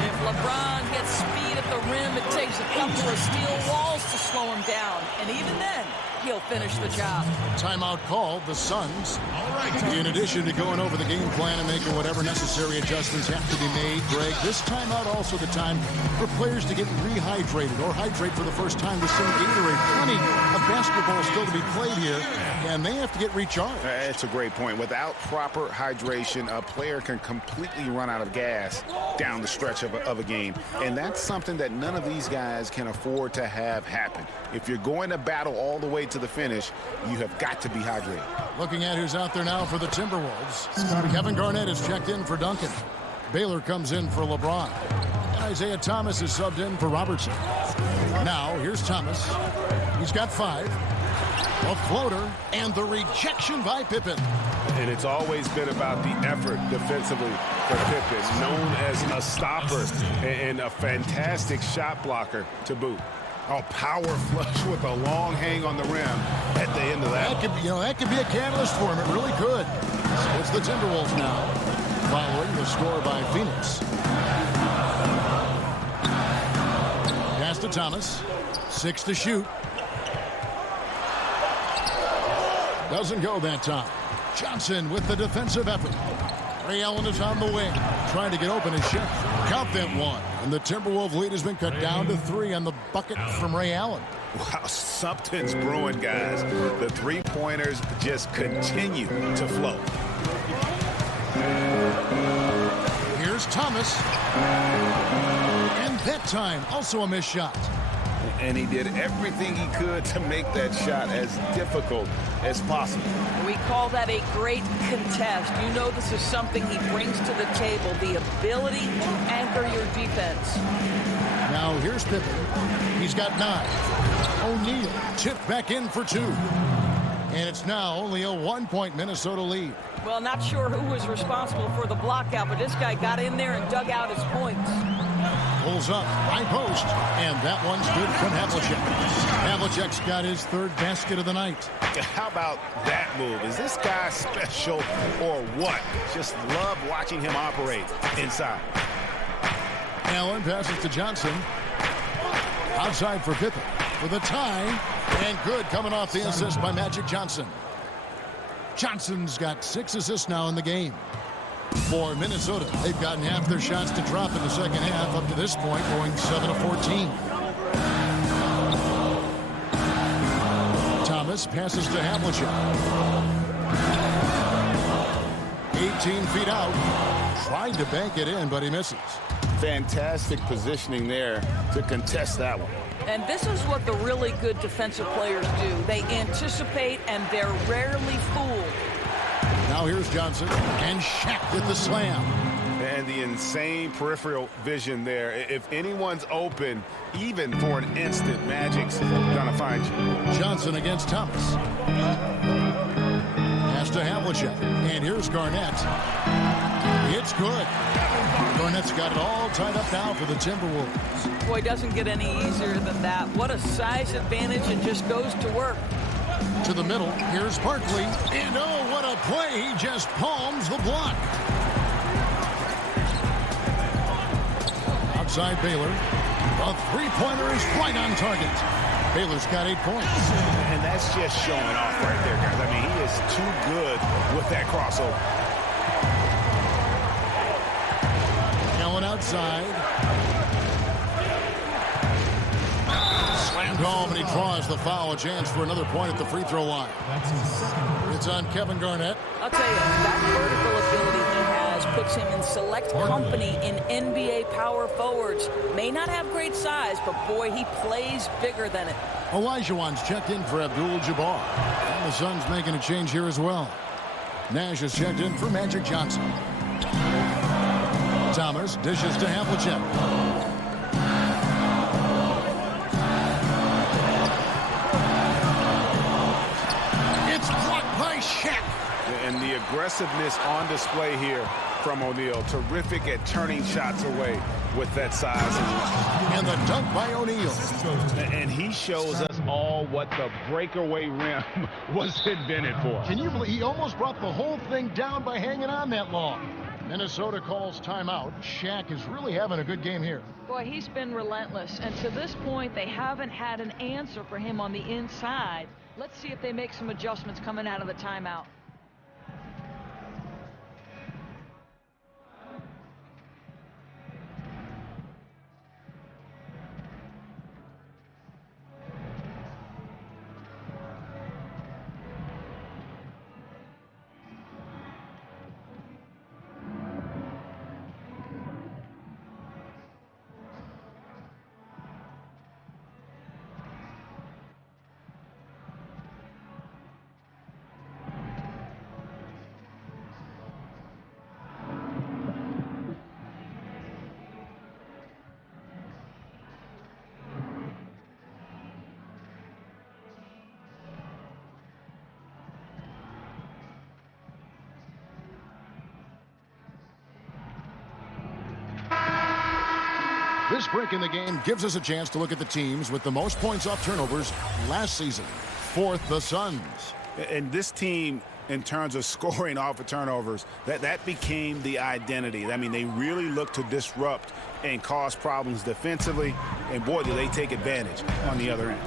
If LeBron gets speed at the rim, it takes a couple of steel walls to slow him down. And even then, he'll finish the job. Timeout called. The Suns. In addition to going over the game plan and making whatever necessary adjustments have to be made, Greg, this timeout also the time for players to get rehydrated or hydrate for the first time with some Gatorade. Plenty of basketball still to be played here, and they have to get recharged. That's a great point. Without proper hydration, a player can completely run out of gas down the stretch of a game, and that's something that none of these guys can afford to have happen. If you're going to battle all the way to the finish, you have got to be hydrated. Looking at who's out there now for the Timberwolves. Kevin Garnett is checked in for Duncan. Baylor comes in for LeBron. And Isaiah Thomas is subbed in for Robertson. Now, here's Thomas. He's got 5. A floater and the rejection by Pippen. And it's always been about the effort defensively for Pippen, known as a stopper and a fantastic shot blocker to boot. Oh, power flush with a long hang on the rim at the end of that. That could be a catalyst for him. It really could. It's the Timberwolves now, following the score by Phoenix. Pass to Thomas. 6 to shoot. Doesn't go that time. Johnson with the defensive effort. Ray Allen is on the wing, trying to get open his shot. Count that one. And the Timberwolves lead has been cut down to 3 on the bucket from Ray Allen. Wow, something's brewing, guys. The three-pointers just continue to flow. Here's Thomas. And that time, also a missed shot. And he did everything he could to make that shot as difficult as possible. We call that a great contest. You know this is something he brings to the table, the ability to anchor your defense. Now here's Pippen. He's got 9. O'Neal tipped back in for 2. And it's now only a 1-point Minnesota lead. Well, not sure who was responsible for the block out, but this guy got in there and dug out his points. Pulls up, high post, and that one's good from Havlicek. Havlicek's got his 3rd basket of the night. How about that move? Is this guy special or what? Just love watching him operate inside. Allen passes to Johnson. Outside for Pippen for the tie, and good coming off the assist by Magic Johnson. Johnson's got 6 assists now in the game. For Minnesota, they've gotten half their shots to drop in the second half up to this point, going 7 of 14. Thomas passes to Havlicek. 18 feet out. Tried to bank it in, but he misses. Fantastic positioning there to contest that one. And this is what the really good defensive players do. They anticipate, and they're rarely fooled. Now here's Johnson, and Shaq with the slam. And the insane peripheral vision there. If anyone's open, even for an instant, Magic's gonna find you. Johnson against Thomas. Pass to Havlicek, and here's Garnett. It's good. Garnett's got it all tied up now for the Timberwolves. Boy, doesn't get any easier than that. What a size advantage, and just goes to work. To the middle, here's Barkley, and oh, what a play, he just palms the block. Outside Baylor, a three-pointer is right on target. Baylor's got 8 points. And that's just showing off right there, guys. I mean, he is too good with that crossover. Allen outside. Slammed home, and he draws the foul. A chance for another point at the free throw line. It's on Kevin Garnett. I'll tell you, that vertical ability he has puts him in select company in NBA power forwards. May not have great size, but boy, he plays bigger than it. Olajuwon's checked in for Abdul-Jabbar. And the Suns making a change here as well. Nash is checked in for Magic Johnson. Thomas dishes to Havlicek. Shaq. And the aggressiveness on display here from O'Neal. Terrific at turning shots away with that size. And the dunk by O'Neal. And he shows us all what the breakaway rim was invented for. Can you believe he almost brought the whole thing down by hanging on that long? Minnesota calls timeout. Shaq is really having a good game here. Boy, he's been relentless. And to this point, they haven't had an answer for him on the inside. Let's see if they make some adjustments coming out of the timeout. This break in the game gives us a chance to look at the teams with the most points off turnovers last season. Fourth, the Suns. And this team, in terms of scoring off of turnovers, that became the identity. I mean, they really look to disrupt and cause problems defensively. And boy, do they take advantage on the other end.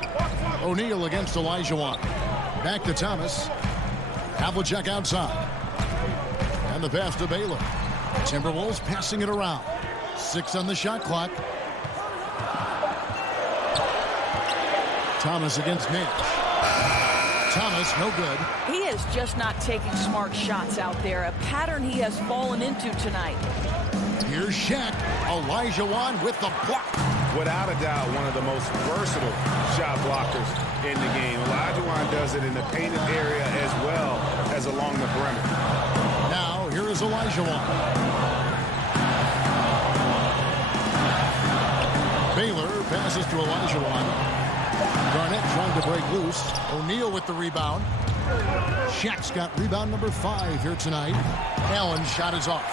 O'Neal against Olajuwon. Back to Thomas. Havlicek outside. And the pass to Baylor. Timberwolves passing it around. 6 on the shot clock. Thomas against Nash. Thomas, no good. He is just not taking smart shots out there, a pattern he has fallen into tonight. Here's Shaq. Olajuwon with the block. Without a doubt, one of the most versatile shot blockers in the game. Olajuwon does it in the painted area as well as along the perimeter. Now, here is Olajuwon. Baylor passes to Olajuwon. Garnett trying to break loose. O'Neal with the rebound. Shaq's got rebound number 5 here tonight. Allen's shot is off.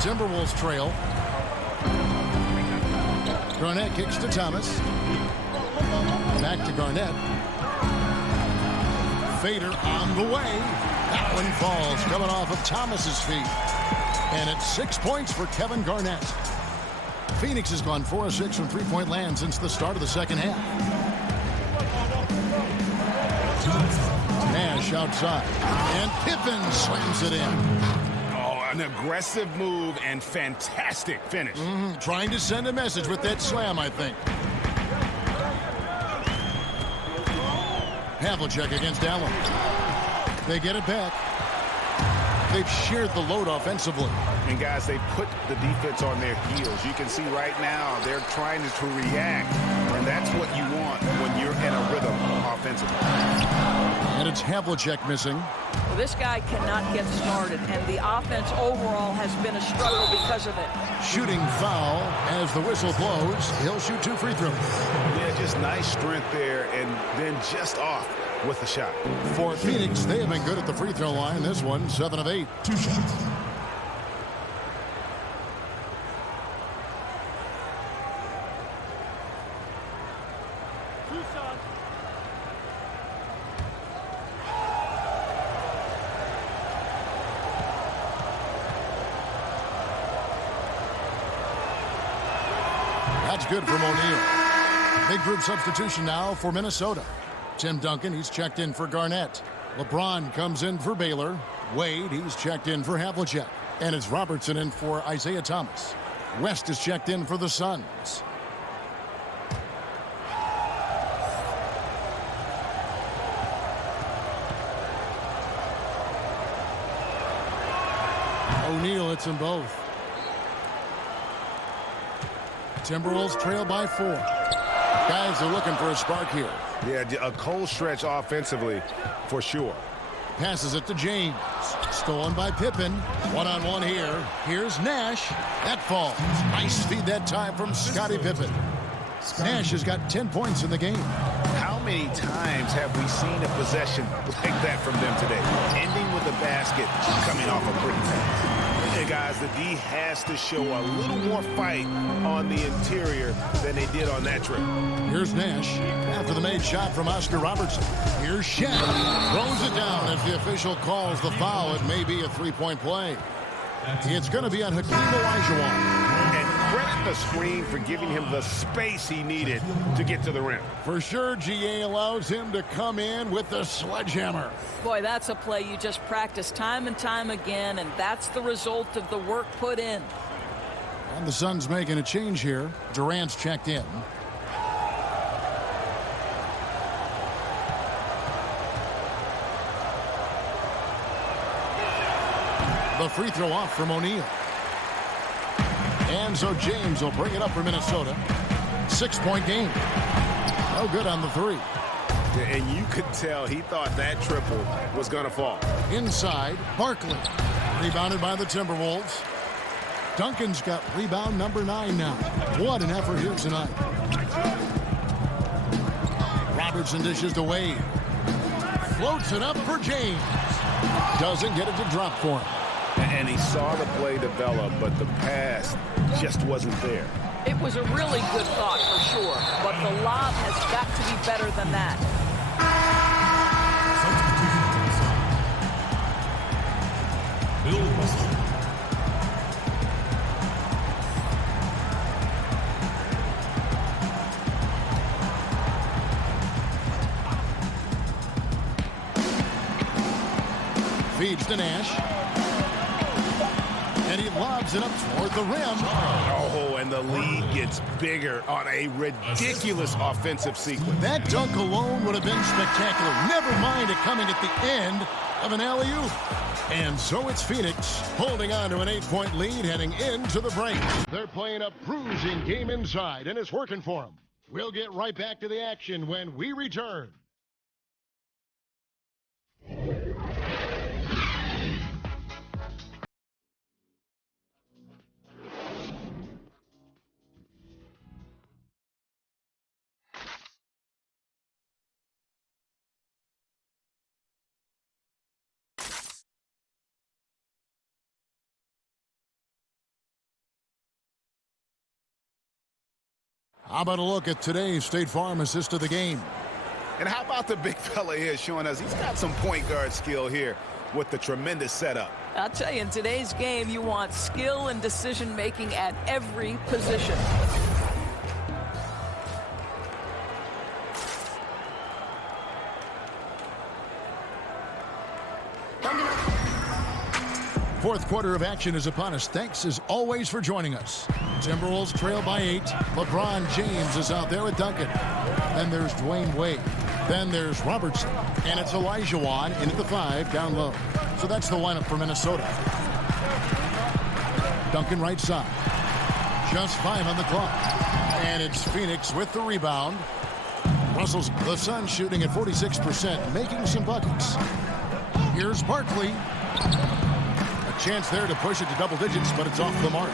Timberwolves trail. Garnett kicks to Thomas. Back to Garnett. Fader on the way. That one falls, coming off of Thomas's feet. And it's 6 points for Kevin Garnett. Phoenix has gone 4 of 6 from three-point land since the start of the second half. Nash outside. And Pippen slams it in. Oh, an aggressive move and fantastic finish. Trying to send a message with that slam, I think. Havlicek against Allen. They get it back. They've shared the load offensively. And guys, they put the defense on their heels. You can see right now they're trying to react. And that's what you want when you're in a rhythm offensively. And it's Havlicek missing. Well, this guy cannot get started, and the offense overall has been a struggle because of it. Shooting foul as the whistle blows. He'll shoot 2 free throws. Yeah, just nice strength there, and then just off with the shot. For Phoenix, they have been good at the free throw line. This one, 7 of 8. 2 shots. That's good from O'Neal. Big group substitution now for Minnesota. Tim Duncan, he's checked in for Garnett. LeBron comes in for Baylor. Wade, he's checked in for Havlicek. And it's Robertson in for Isaiah Thomas. West is checked in for the Suns. O'Neal hits them both. Timberwolves trail by 4. Guys are looking for a spark here. Yeah, a cold stretch offensively for sure. Passes it to James. Stolen by Pippen. One-on-one here. Here's Nash. That falls. Nice feed that time from Scottie Pippen. Nash has got 10 points in the game. How many times have we seen a possession like that from them today? Ending with a basket, coming off a pretty pass. Hey guys, the D has to show a little more fight on the interior than they did on that trip. Here's Nash after the made shot from Oscar Robertson. Here's Shaq. Throws it down as the official calls the foul. It may be a three-point play. It's going to be on Hakeem Olajuwon. And credit the screen for giving him the space he needed to get to the rim. For sure, GA allows him to come in with the sledgehammer. Boy, that's a play you just practice time and time again, and that's the result of the work put in. And the Suns making a change here. Durant's checked in. The free throw off from O'Neal. And so James will bring it up for Minnesota. 6-point game. No good on the 3. And you could tell he thought that triple was going to fall. Inside, Barkley. Rebounded by the Timberwolves. Duncan's got rebound number 9 now. What an effort here tonight. Robertson dishes to Wade. Floats it up for James. Doesn't get it to drop for him. And he saw the play develop, but the pass just wasn't there. It was a really good thought for sure, but the lob has got to be better than that. Feeds to Nash. And he lobs it up toward the rim. Oh, and the lead gets bigger on a ridiculous offensive sequence. That dunk alone would have been spectacular. Never mind it coming at the end of an alley-oop. And so it's Phoenix holding on to an 8-point lead heading into the break. They're playing a bruising game inside, and it's working for them. We'll get right back to the action when we return. How about a look at today's State Farm assist of the game? And how about the big fella here showing us he's got some point guard skill here with the tremendous setup. I'll tell you, in today's game, you want skill and decision-making at every position. Fourth quarter of action is upon us. Thanks as always for joining us. Timberwolves trail by 8. LeBron James is out there with Duncan. Then there's Dwayne Wade. Then there's Robertson. And it's Elijah Wan in at the 5 down low. So that's the lineup for Minnesota. Duncan right side. Just 5 on the clock. And it's Phoenix with the rebound. Russell's the Suns shooting at 46%, making some buckets. Here's Barkley. Chance there to push it to double digits, but it's off the mark.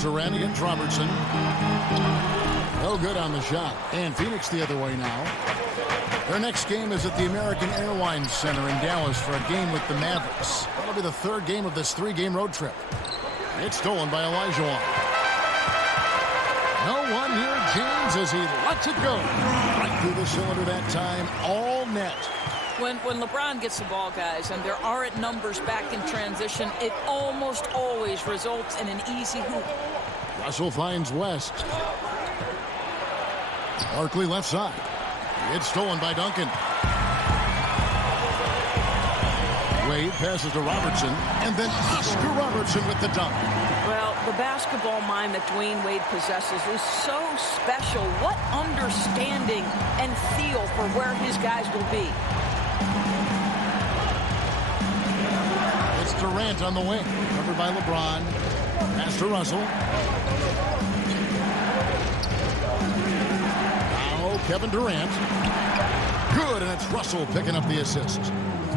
Durant against Robertson. No good on the shot. And Phoenix the other way now. Their next game is at the American Airlines Center in Dallas for a game with the Mavericks. That'll be the third game of this 3-game road trip. It's stolen by Elijah Wan. No one near James as he lets it go. Right through the cylinder that time, all net. When LeBron gets the ball, guys, and there aren't numbers back in transition, it almost always results in an easy hoop. Russell finds West. Barkley left side. It's stolen by Duncan. Wade passes to Robertson, and then Oscar Robertson with the dunk. Well, the basketball mind that Dwayne Wade possesses is so special. What understanding and feel for where his guys will be. It's Durant on the wing, covered by LeBron. Pass to Russell. Now Kevin Durant. Good, and it's Russell picking up the assist.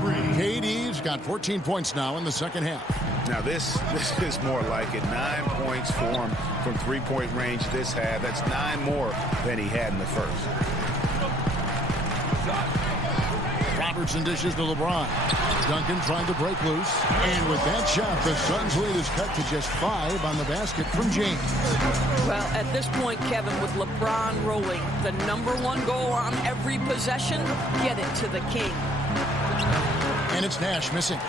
KD's got 14 points now in the second half. Now this is more like it. 9 points for him from three-point range this half. That's 9 more than he had in the first. Robertson dishes to LeBron. Duncan trying to break loose. And with that shot, the Suns' lead is cut to just 5 on the basket from James. Well, at this point, Kevin, with LeBron rolling, the #1 goal on every possession, get it to the king. And it's Nash missing.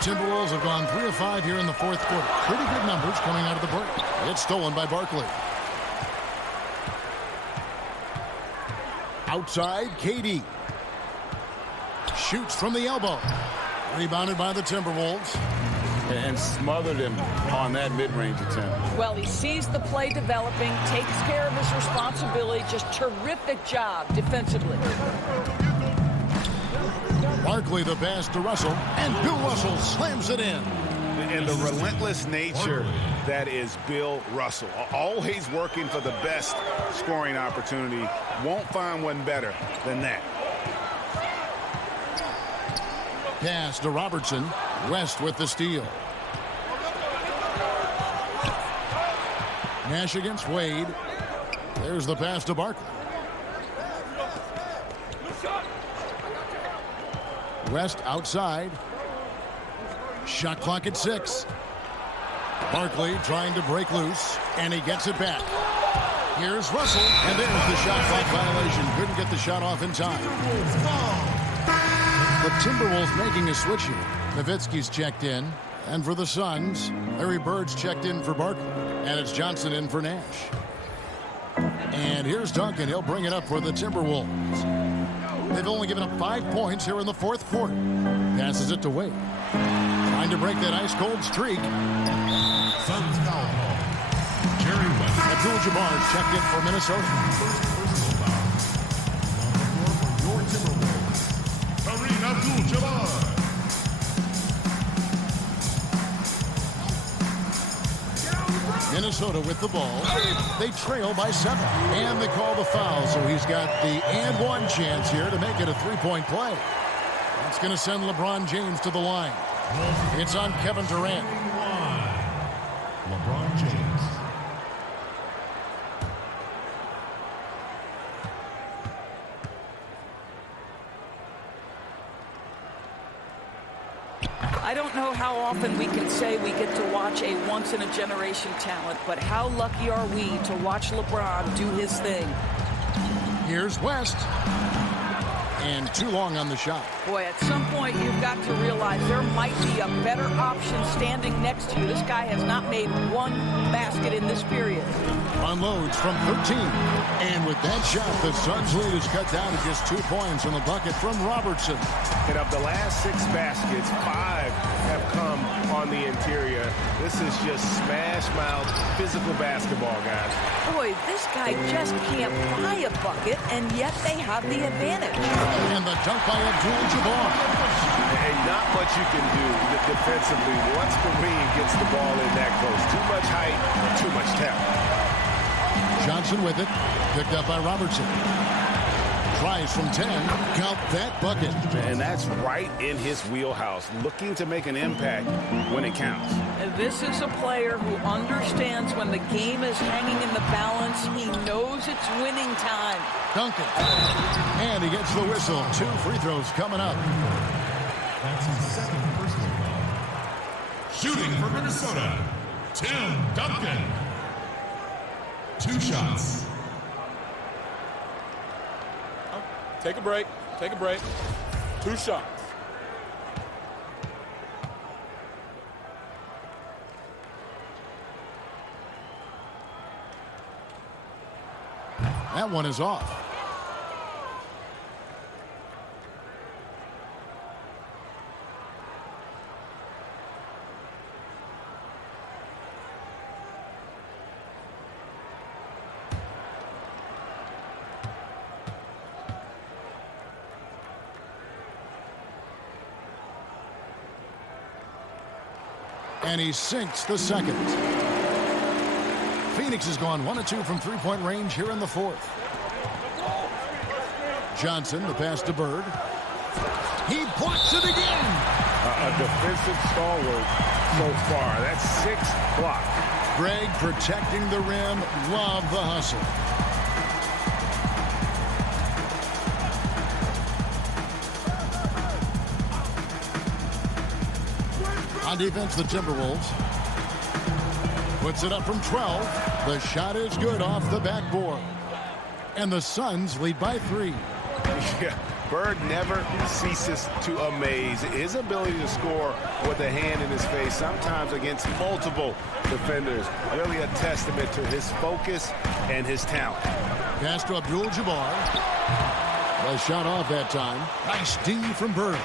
Timberwolves have gone 3 of 5 here in the fourth quarter. Pretty good numbers coming out of the break. It's stolen by Barkley. Outside, KD. Shoots from the elbow. Rebounded by the Timberwolves. And smothered him on that mid-range attempt. Well, he sees the play developing, takes care of his responsibility. Just terrific job defensively. Barkley the pass to Russell, and Bill Russell slams it in. And the relentless nature that is Bill Russell. Always working for the best scoring opportunity. Won't find one better than that. Pass to Robertson. West with the steal. Nash against Wade. There's the pass to Barkley. West outside. Shot clock at 6. Barkley trying to break loose, and he gets it back. Here's Russell, and there's the shot clock violation. Couldn't get the shot off in time. The Timberwolves making a switch here. Nowitzki's checked in, and for the Suns, Larry Bird's checked in for Barkley, and it's Johnson in for Nash. And here's Duncan. He'll bring it up for the Timberwolves. They've only given up 5 points here in the fourth quarter. Passes it to Wade. Trying to break that ice-cold streak. Suns foul call. Jerry West. Abdul-Jabbar checked in for Minnesota. First personal foul. On the floor for your Timberwolves, Kareem Abdul-Jabbar. Minnesota with the ball. They trail by 7. And they call the foul, so he's got the and one chance here to make it a three-point play. That's going to send LeBron James to the line. It's on Kevin Durant. LeBron James. I don't know how often we can say we get to watch a once-in-a-generation talent, but how lucky are we to watch LeBron do his thing? Here's West. And too long on the shot. Boy, at some point you've got to realize there might be a better option standing next to you. This guy has not made one basket in this period. Unloads from 13. And with that shot, the Suns' lead is cut down to just 2 points on the bucket from Robertson. And of the last 6 baskets, 5 have come on the interior. This is just smash-mouth physical basketball, guys. Boy, this guy just can't buy a bucket, and yet they have the advantage. And the dunk by Abdul-Jabbar. And not much you can do defensively once Kareem gets the ball in that close. Too much height, too much talent. Johnson with it. Picked up by Robertson. Tries from 10. Count that bucket. And that's right in his wheelhouse. Looking to make an impact when it counts. This is a player who understands when the game is hanging in the balance. He knows it's winning time. Duncan. And he gets the whistle. 2 free throws coming up. That's his second personal foul. Shooting for Minnesota, Tim Duncan. 2 shots. Take a break. Take a break. 2 shots. That one is off. And he sinks the second. Phoenix has gone 1 of 2 from three-point range here in the fourth. Johnson, the pass to Bird. He blocks it again. A defensive stalwart so far. That's 6 blocks. Greg protecting the rim. Love the hustle. On defense, the Timberwolves. Puts it up from 12. The shot is good off the backboard. And the Suns lead by 3. Yeah, Bird never ceases to amaze. His ability to score with a hand in his face, sometimes against multiple defenders. Really a testament to his focus and his talent. Pass to Abdul-Jabbar. The shot off that time. Nice D from Bird.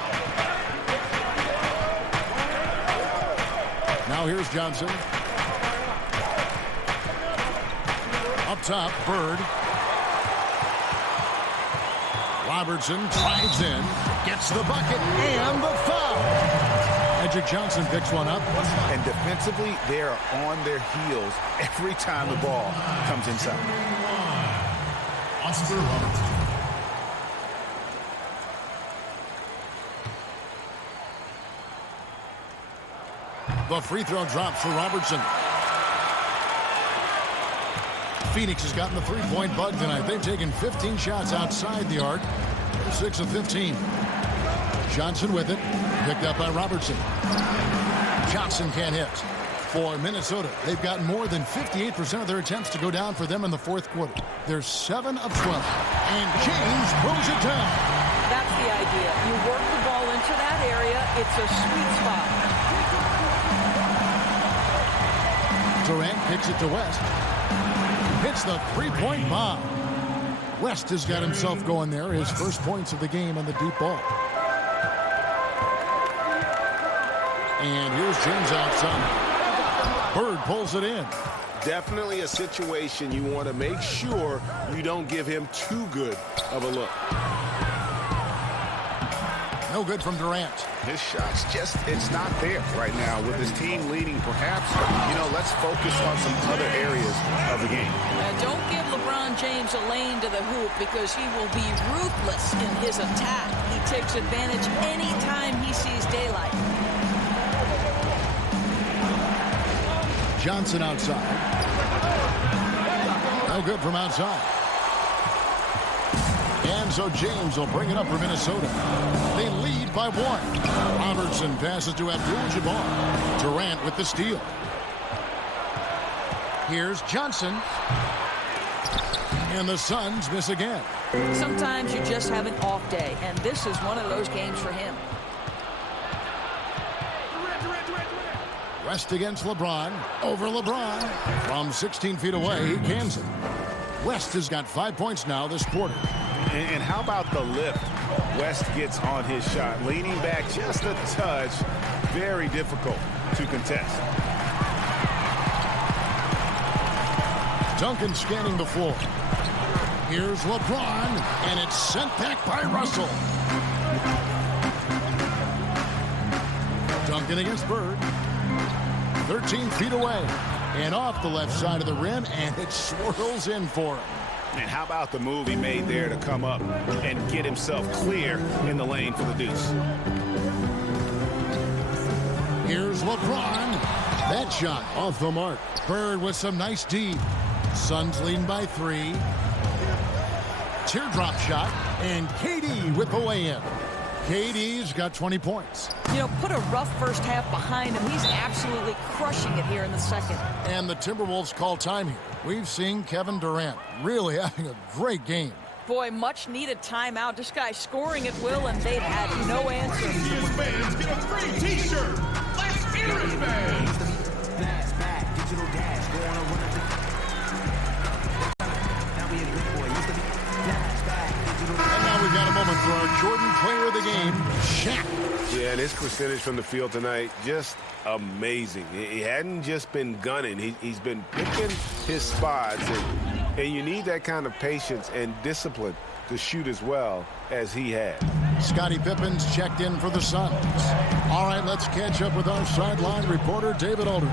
Now here's Johnson. Up top, Bird. Robertson drives in, gets the bucket, and the foul. Magic Johnson picks one up. And defensively, they are on their heels every time the ball comes inside. Oscar Robertson. The free throw drops for Robertson. Phoenix has gotten the three-point bug tonight. They've taken 15 shots outside the arc. 6 of 15. Johnson with it. Picked up by Robertson. Johnson can't hit. For Minnesota, they've gotten more than 58% of their attempts to go down for them in the fourth quarter. They're 7 of 12. And James throws it down. That's the idea. You work the ball into that area. It's a sweet spot. Durant kicks it to West. Hits the three-point bomb. West has got himself going there. His first points of the game on the deep ball. And here's James outside. Bird pulls it in. Definitely a situation you want to make sure you don't give him too good of a look. No good from Durant. His shot's it's not there right now with his team leading. Perhaps, let's focus on some other areas of the game. Don't give LeBron James a lane to the hoop because he will be ruthless in his attack. He takes advantage anytime he sees daylight. Johnson outside. No good from outside. And so James will bring it up for Minnesota. They lead by 1. Robertson passes to Abdul-Jabbar. Durant with the steal. Here's Johnson. And the Suns miss again. Sometimes you just have an off day, and this is one of those games for him. West against LeBron. Over LeBron. From 16 feet away, he cans it. West has got 5 points now this quarter. And how about the lift West gets on his shot? Leaning back just a touch. Very difficult to contest. Duncan scanning the floor. Here's LeBron, and it's sent back by Russell. Duncan against Bird. 13 feet away. And off the left side of the rim, and it swirls in for him. And how about the move he made there to come up and get himself clear in the lane for the deuce? Here's LeBron. That shot off the mark. Bird with some nice D. Suns leading by 3. Teardrop shot, and KD with the lay-in. KD's got 20 points. Put a rough first half behind him. He's absolutely crushing it here in the second. And the Timberwolves call time here. We've seen Kevin Durant really having a great game. Boy, much needed timeout. This guy scoring at will, and they've had no answer. His fans get a free T-shirt. Let's hear it, fans. And now we've got a moment for our Jordan player of the game, Shaq. Yeah, and his percentage from the field tonight, just amazing. He hadn't just been gunning. He's been picking his spots. And you need that kind of patience and discipline to shoot as well as he had. Scottie Pippen's checked in for the Suns. All right, let's catch up with our sideline reporter, David Alder.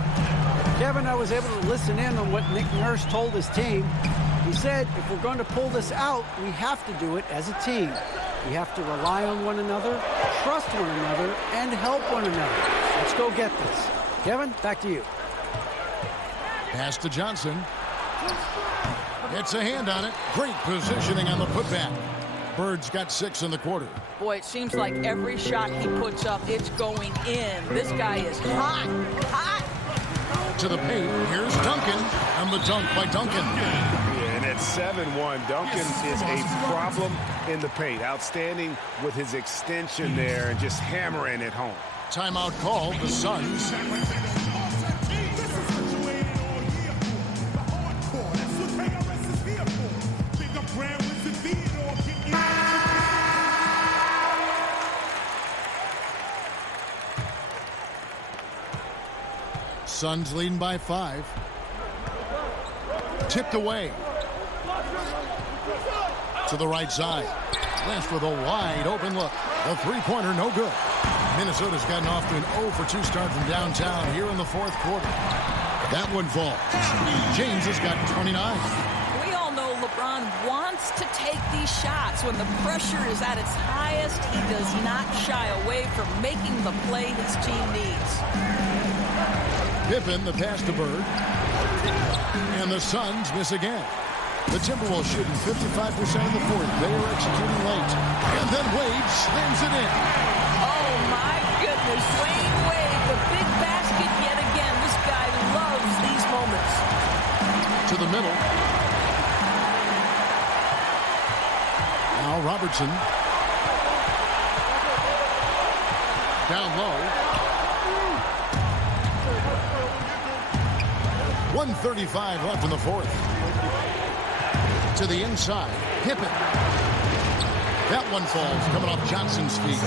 Kevin, I was able to listen in on what Nick Nurse told his team. He said, if we're going to pull this out, we have to do it as a team. We have to rely on one another, trust one another, and help one another. Let's go get this. Kevin, back to you. Pass to Johnson. Gets a hand on it. Great positioning on the putback. Bird's got 6 in the quarter. Boy, it seems like every shot he puts up, it's going in. This guy is hot, hot. To the paint, here's Duncan, and the dunk by Duncan. Yeah, and at 7-1, Duncan is a problem in the paint. Outstanding with his extension there and just hammering it home. Timeout called, the Suns. Suns leading by 5. Tipped away. To the right side. West with a wide open look. The three-pointer no good. Minnesota's gotten off to an 0-for-2 start from downtown here in the fourth quarter. That one falls. James has got 29. We all know LeBron wants to take these shots. When the pressure is at its highest, he does not shy away from making the play his team needs. Pippen, the pass to Bird. And the Suns miss again. The Timberwolves shooting 55% of the fourth. They are executing late. And then Wade slams it in. Oh, my goodness. Dwayne Wade, the big basket yet again. This guy loves these moments. To the middle. Now Robertson. Down low. 1:35 left in the fourth. To the inside. Pippen. That one falls, coming off Johnson's feet.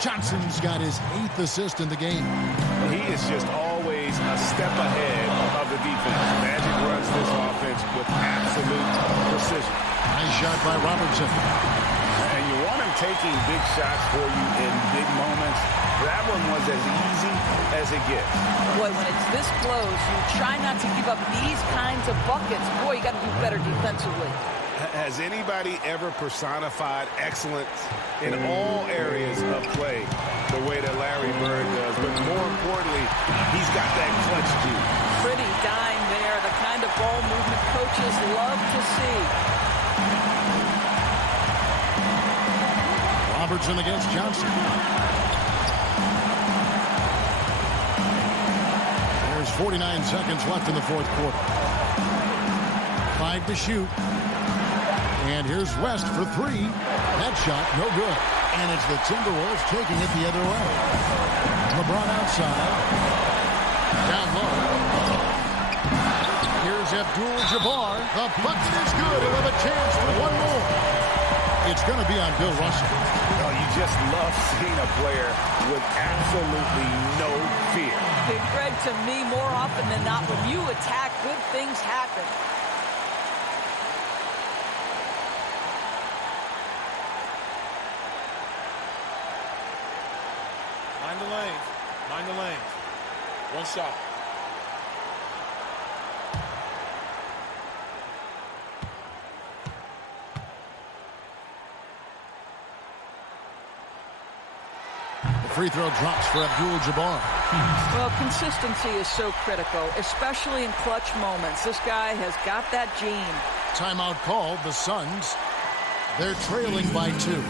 Johnson's got his 8th assist in the game. He is just always a step ahead of the defense. Magic runs this offense with absolute precision. Nice shot by Robertson. And you want him taking big shots for you in big moments. That one was as easy as it gets. Boy, when it's this close, you try not to give up these kinds of buckets. Boy, you got to do better defensively. Has anybody ever personified excellence in all areas of play the way that Larry Bird does? But more importantly, he's got that clutch too. Pretty dime there, the kind of ball movement coaches love to see. Robertson against Johnson. There's 49 seconds left in the fourth quarter. 5 to shoot. And here's West for 3. That shot, no good. And it's the Timberwolves taking it the other way. LeBron outside. Down low. Here's Abdul-Jabbar. The bucket is good. He'll have a chance for one more. It's going to be on Bill Russell. Oh, you just love seeing a player with absolutely no fear. Big Greg, to me, more often than not, when you attack, good things happen. Mind the lanes. Mind the lanes. One shot. The free throw drops for Abdul-Jabbar. Well, consistency is so critical, especially in clutch moments. This guy has got that gene. Timeout called. The Suns. They're trailing by 2.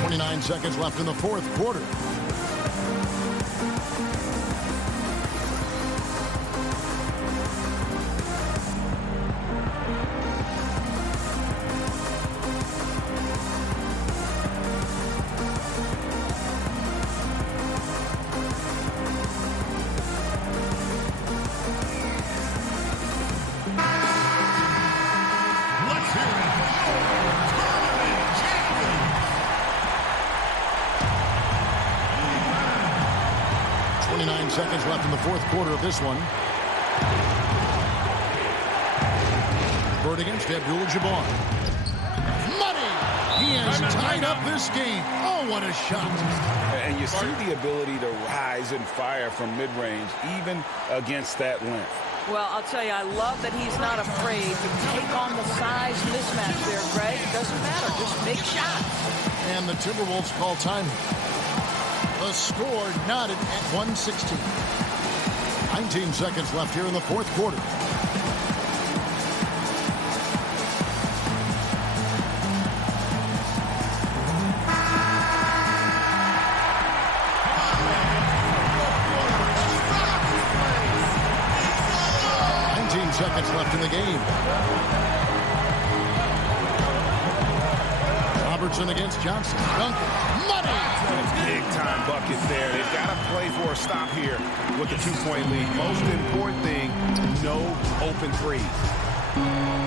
29 seconds left in the fourth quarter. Let's hear it for your tournament champions. 29 seconds left in the fourth quarter of this one. Bird against Abdul-Jabbar. Money! He has tied up this game. Oh, what a shot. And you see the ability to rise and fire from mid-range, even against that length. Well, I'll tell you, I love that he's not afraid to take on the size mismatch there, Greg. Doesn't matter. Just make shots. And the Timberwolves call time. The score knotted at 116. 19 seconds left here in the fourth quarter. Seconds left in the game. Robertson against Johnson. Duncan. Money! Big time bucket there. They've got to play for a stop here with the 2-point lead. Most important thing, no open threes.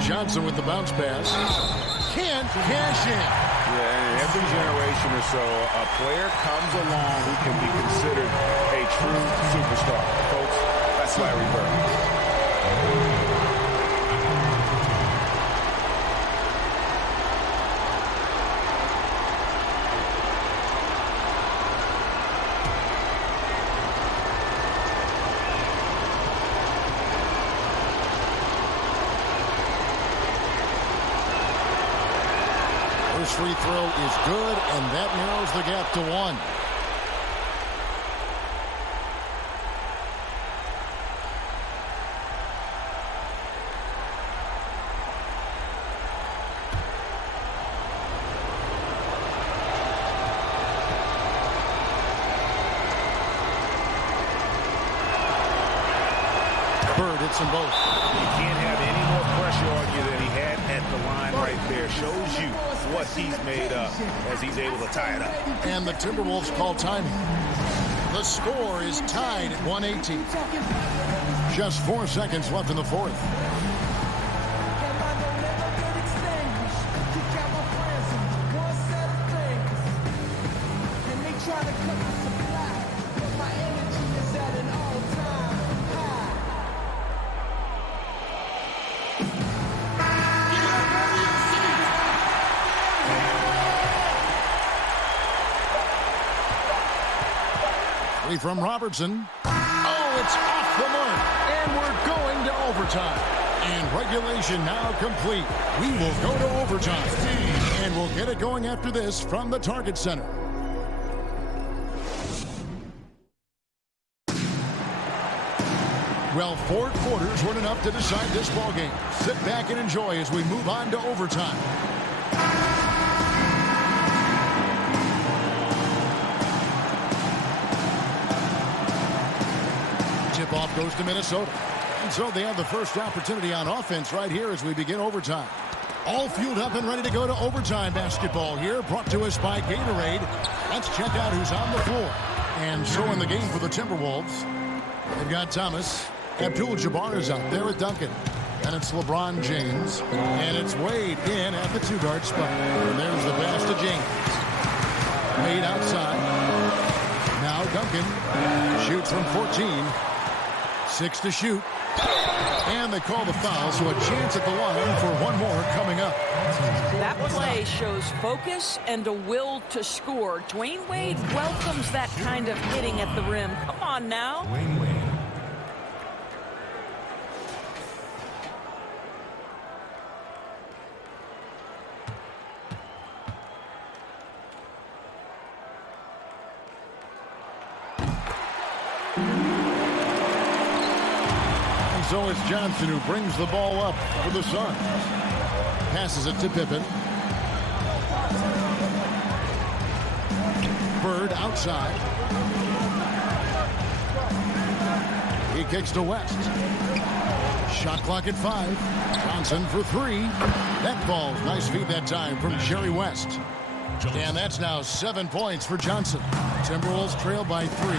Johnson with the bounce pass. Can't cash in. Yeah, and every generation or so, a player comes along who can be considered a true superstar. Folks, that's Larry Bird. First free throw is good, and that narrows the gap to 1. Bird hits them both. You can't have any more pressure on you than he had at the line right there. Shows you what he's made up as he's able to tie it up. And the Timberwolves call timing. The score is tied at 118. Just 4 seconds left in the fourth. Three from Robertson. Oh, it's off the mark. And we're going to overtime. And regulation now complete. We will go to overtime. And we'll get it going after this from the Target Center. Well, 4 quarters weren't enough to decide this ballgame. Sit back and enjoy as we move on to overtime. Tip-off goes to Minnesota. And so they have the first opportunity on offense right here as we begin overtime. All fueled up and ready to go to overtime basketball here, brought to us by Gatorade. Let's check out who's on the floor. And so in the game for the Timberwolves, they've got Thomas. Abdul-Jabbar is out there with Duncan. And it's LeBron James. And it's Wade in at the 2-guard spot. And there's the pass to James. Wade outside. Now Duncan shoots from 14. 6 to shoot. And they call the foul, so a chance at the line for one more coming up. That play shows focus and a will to score. Dwayne Wade welcomes that kind of hitting at the rim. Come on now. Dwayne Wade. So it's Johnson who brings the ball up for the Suns. Passes it to Pippen. Bird outside. He kicks to West. Shot clock at 5. Johnson for 3. That falls. Nice feed that time from Jerry West. And that's now 7 points for Johnson. Timberwolves trail by 3.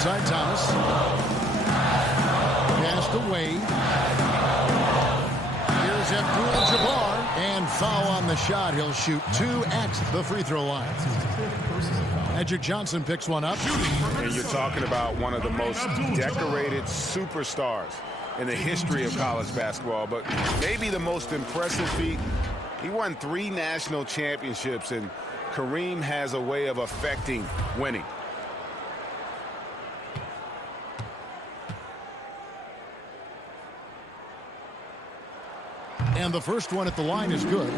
Outside Thomas. Pass to Wade. Here's Abdul-Jabbar. And foul on the shot. He'll shoot 2 at the free throw line. Magic Johnson picks one up. And you're talking about one of the most decorated superstars in the history of college basketball. But maybe the most impressive feat, he won 3 national championships, and Kareem has a way of affecting winning. And the first one at the line is good.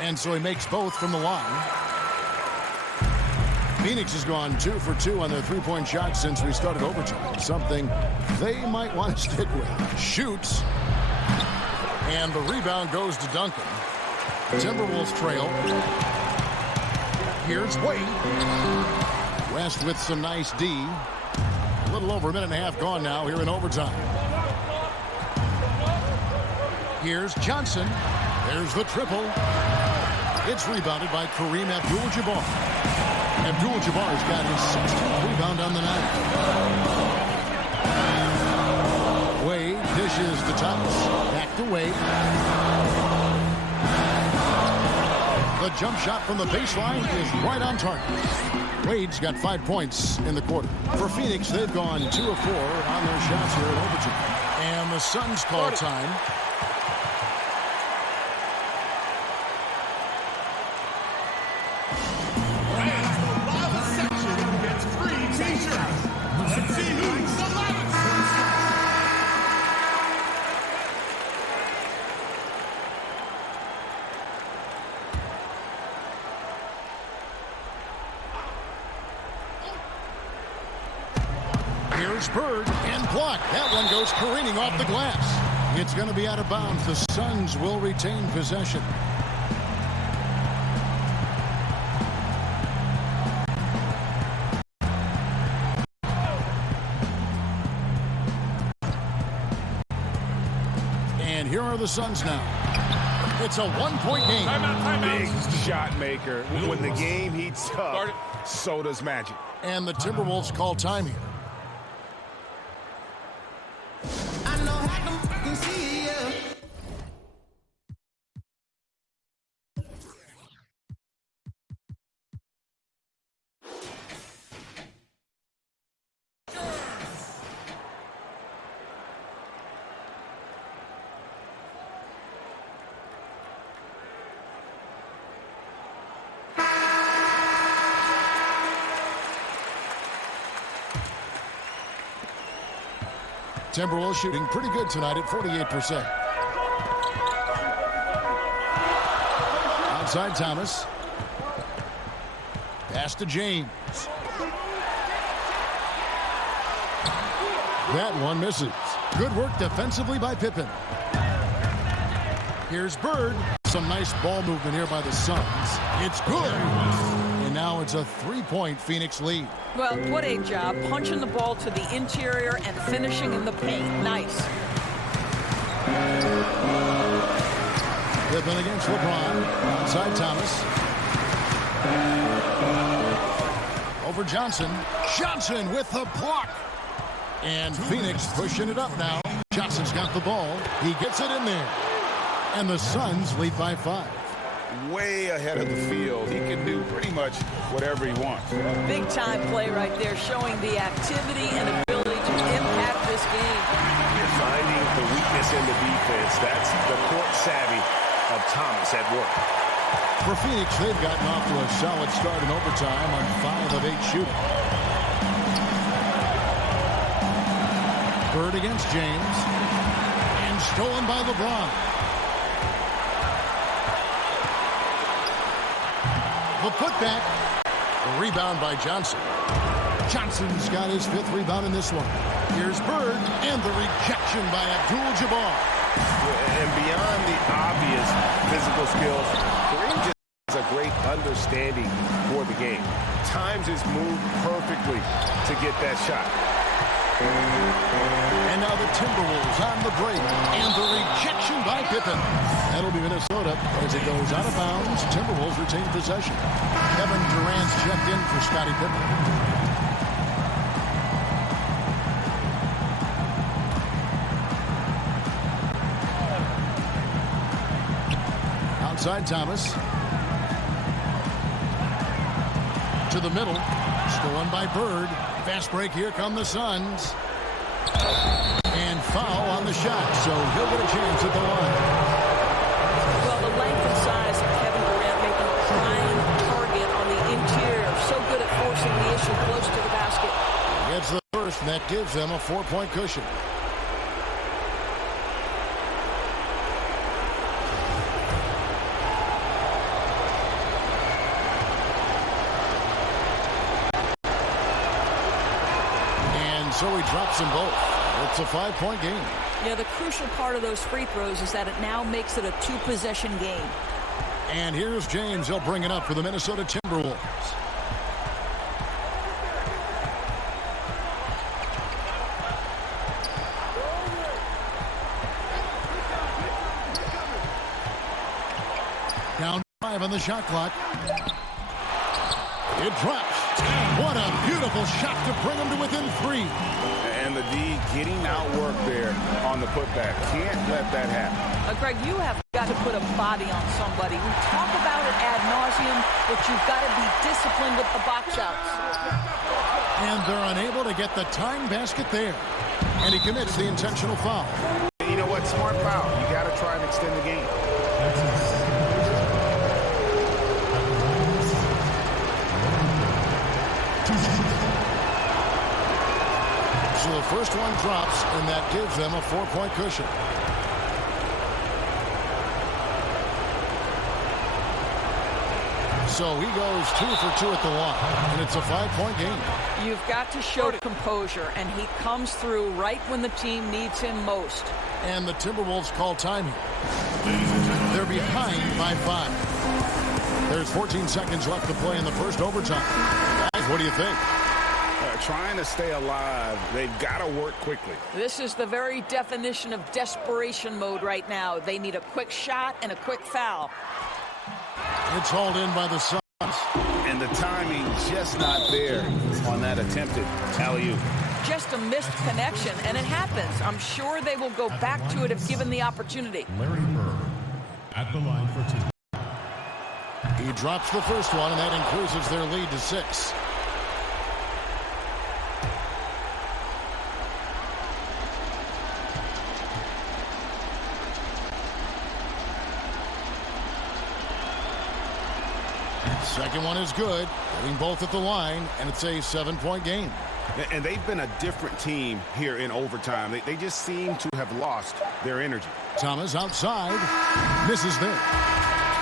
And so he makes both from the line. Phoenix has gone 2 for 2 on their 3-point shots since we started overtime. Something they might want to stick with. Shoots. And the rebound goes to Duncan. Timberwolves trail. Here's Wade. West with some nice D. A little over a minute and a half gone now here in overtime. Here's Johnson. There's the triple. It's rebounded by Kareem Abdul-Jabbar. Abdul-Jabbar's got his 16th rebound on the night. Wade dishes to Thomas. Back to Wade. The jump shot from the baseline is right on target. Wade's got 5 points in the quarter. For Phoenix, they've gone 2 of 4 on their shots here in overtime. And the Suns call time. Here's Bird and blocked. That one goes careening off the glass. It's going to be out of bounds. The Suns will retain possession. And here are the Suns now. It's a 1-point game. Big shot maker. When the game heats up, so does Magic. And the Timberwolves call time here. Timberwolves shooting pretty good tonight at 48%. Outside Thomas. Pass to James. That one misses. Good work defensively by Pippen. Here's Bird. Some nice ball movement here by the Suns. It's good. And now it's a three-point Phoenix lead. Well, what a job. Punching the ball to the interior and finishing in the paint. Nice. Pippen against LeBron. Outside Thomas. Over Johnson. Johnson with the block. And Phoenix pushing it up now. Johnson's got the ball. He gets it in there. And the Suns lead by 5. Way ahead of the field. He can do pretty much whatever he wants. Big time play right there, showing the activity and ability to impact this game. You're finding the weakness in the defense. That's the court savvy of Thomas at work. For Phoenix, they've gotten off to a solid start in overtime on 5 of 8 shooting. Bird against James. And stolen by LeBron. The putback. A rebound by Johnson. Johnson's got his 5th rebound in this one. Here's Bird. And the rejection by Abdul-Jabbar. And beyond the obvious physical skills, Kareem just has a great understanding for the game. Times his move perfectly to get that shot. And now the Timberwolves on the break. And the rejection by Pippen. That'll be Minnesota as it goes out of bounds. Timberwolves retain possession. Kevin Durant's checked in for Scottie Pippen. Outside Thomas. To the middle. Stolen by Bird. Fast break. Here come the Suns. And foul on the shot. So he'll get a chance at the line. Well, the length and size of Kevin Durant make him a prime target on the interior. So good at forcing the issue close to the basket. Gets the first, and that gives them a 4-point cushion. So he drops them both. It's a 5-point game. Yeah, the crucial part of those free throws is that it now makes it a 2-possession game. And here's James. He'll bring it up for the Minnesota Timberwolves. Down 5 on the shot clock. It drops. What a beautiful shot to bring him to within 3. And the D getting outworked there on the putback. Can't let that happen. Greg, you have got to put a body on somebody. We talk about it ad nauseum, but you've got to be disciplined with the box outs. And they're unable to get the tying basket there. And he commits the intentional foul. You know what? Smart foul. You got to try and extend the game. So the first one drops, and that gives them a 4-point cushion. So he goes 2 for 2 at the line, and it's a 5-point game. You've got to show composure, and he comes through right when the team needs him most. And the Timberwolves call time here. They're behind by 5. There's 14 seconds left to play in the first overtime. Guys, what do you think? Trying to stay alive. They've got to work quickly. This is the very definition of desperation mode right now. They need a quick shot and a quick foul. It's hauled in by the Suns. And the timing just not there on that attempted alley-oop. Just a missed connection, and it happens. I'm sure they will go back to it if given the opportunity. Larry Bird at the line for 2. He drops the first one, and that increases their lead to 6. Second one is good. Hitting both at the line, and it's a 7-point game. And they've been a different team here in overtime. They just seem to have lost their energy. Thomas outside. Misses there.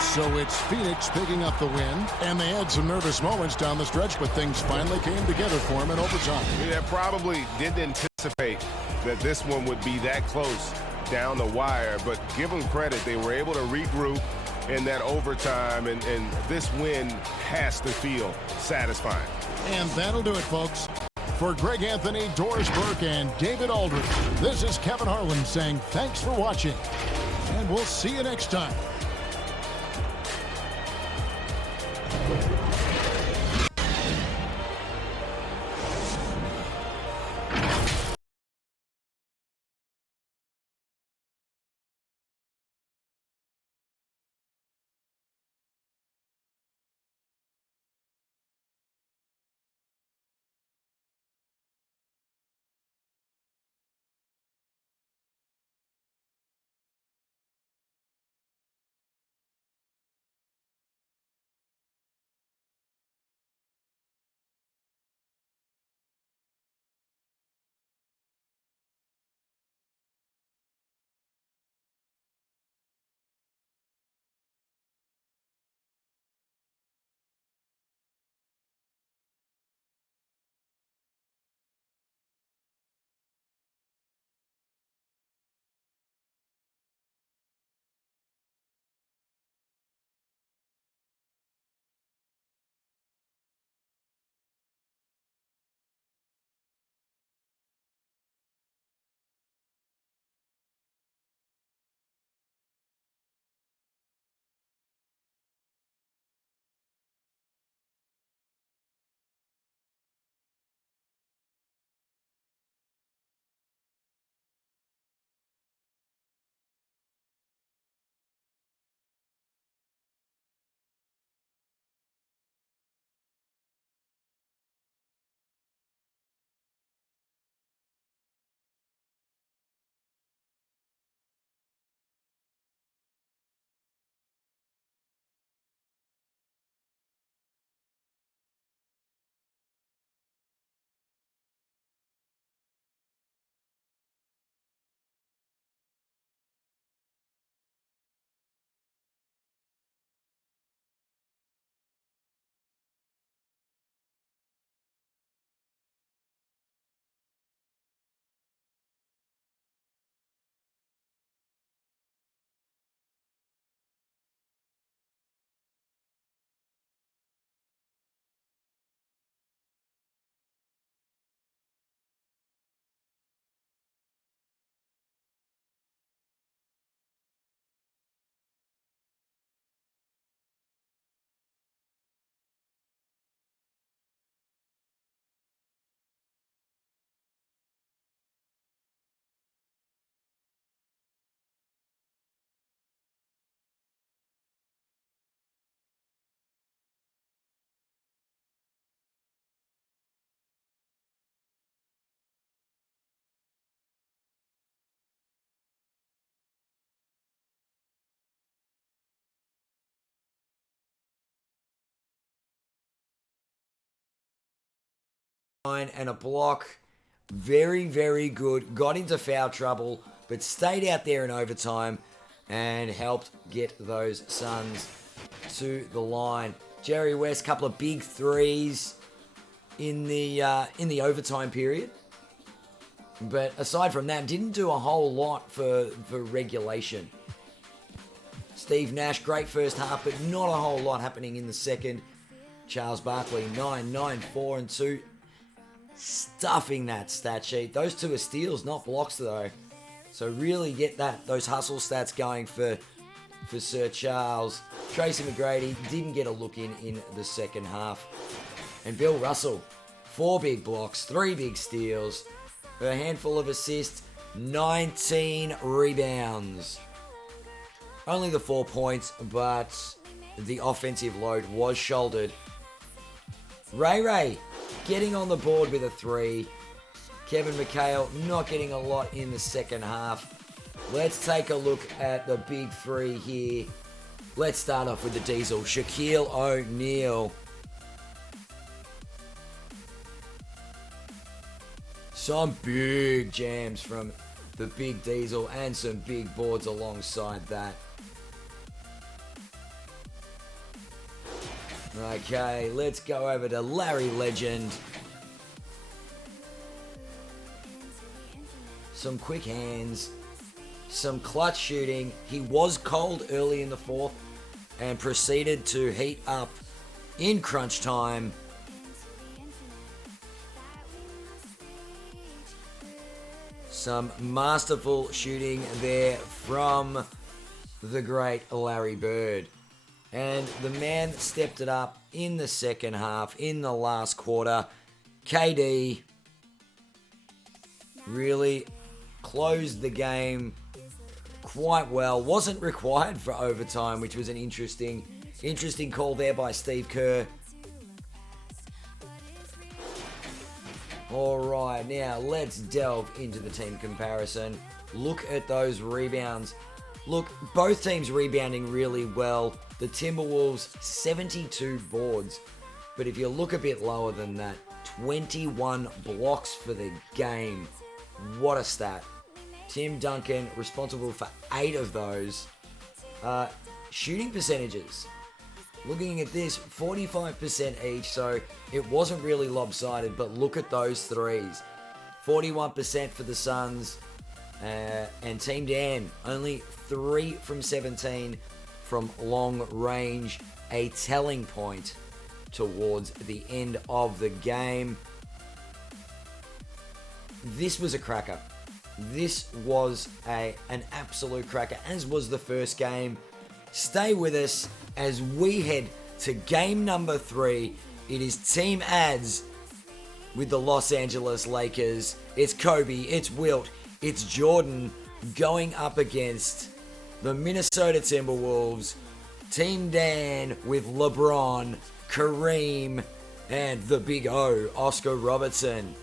So it's Phoenix picking up the win. And they had some nervous moments down the stretch, but things finally came together for them in overtime. Yeah, probably didn't anticipate that this one would be that close down the wire. But give them credit. They were able to regroup in that overtime. And this win has to feel satisfying. And that'll do it, folks. For Greg Anthony, Doris Burke, and David Aldridge, this is Kevin Harlan saying thanks for watching. And we'll see you next time. And a block. Very, very good. Got into foul trouble, but stayed out there in overtime and helped get those Suns to the line. Jerry West, couple of big threes in the overtime period. But aside from that, didn't do a whole lot for regulation. Steve Nash, great first half, but not a whole lot happening in the second. Charles Barkley, 9, 4, and 2. Stuffing that stat sheet. Those two are steals, not blocks though. So really get those hustle stats going for Sir Charles. Tracy McGrady didn't get a look in the second half. And Bill Russell, 4 big blocks, 3 big steals, a handful of assists, 19 rebounds. Only the 4 points, but the offensive load was shouldered. Ray getting on the board with a 3. Kevin McHale not getting a lot in the second half. Let's take a look at the big 3 here. Let's start off with the Diesel, Shaquille O'Neal. Some big jams from the Big Diesel and some big boards alongside that. Okay, let's go over to Larry Legend. Some quick hands, some clutch shooting. He was cold early in the fourth and proceeded to heat up in crunch time. Some masterful shooting there from the great Larry Bird. And the man stepped it up in the second half, in the last quarter. KD really closed the game quite well. Wasn't required for overtime, which was an interesting call there by Steve Kerr. All right, now let's delve into the team comparison. Look at those rebounds. Look, both teams rebounding really well. The Timberwolves, 72 boards. But if you look a bit lower than that, 21 blocks for the game. What a stat. Tim Duncan responsible for 8 of those. Shooting percentages. Looking at this, 45% each, so it wasn't really lopsided, but look at those threes. 41% for the Suns, and Team Dan, only 3 from 17 from long range, a telling point towards the end of the game. This was a cracker. This was an absolute cracker, as was the first game. Stay with us as we head to game number 3. It is Team Ads with the Los Angeles Lakers. It's Kobe, it's Wilt, it's Jordan going up against the Minnesota Timberwolves. Team Dan with LeBron, Kareem, and the Big O, Oscar Robertson.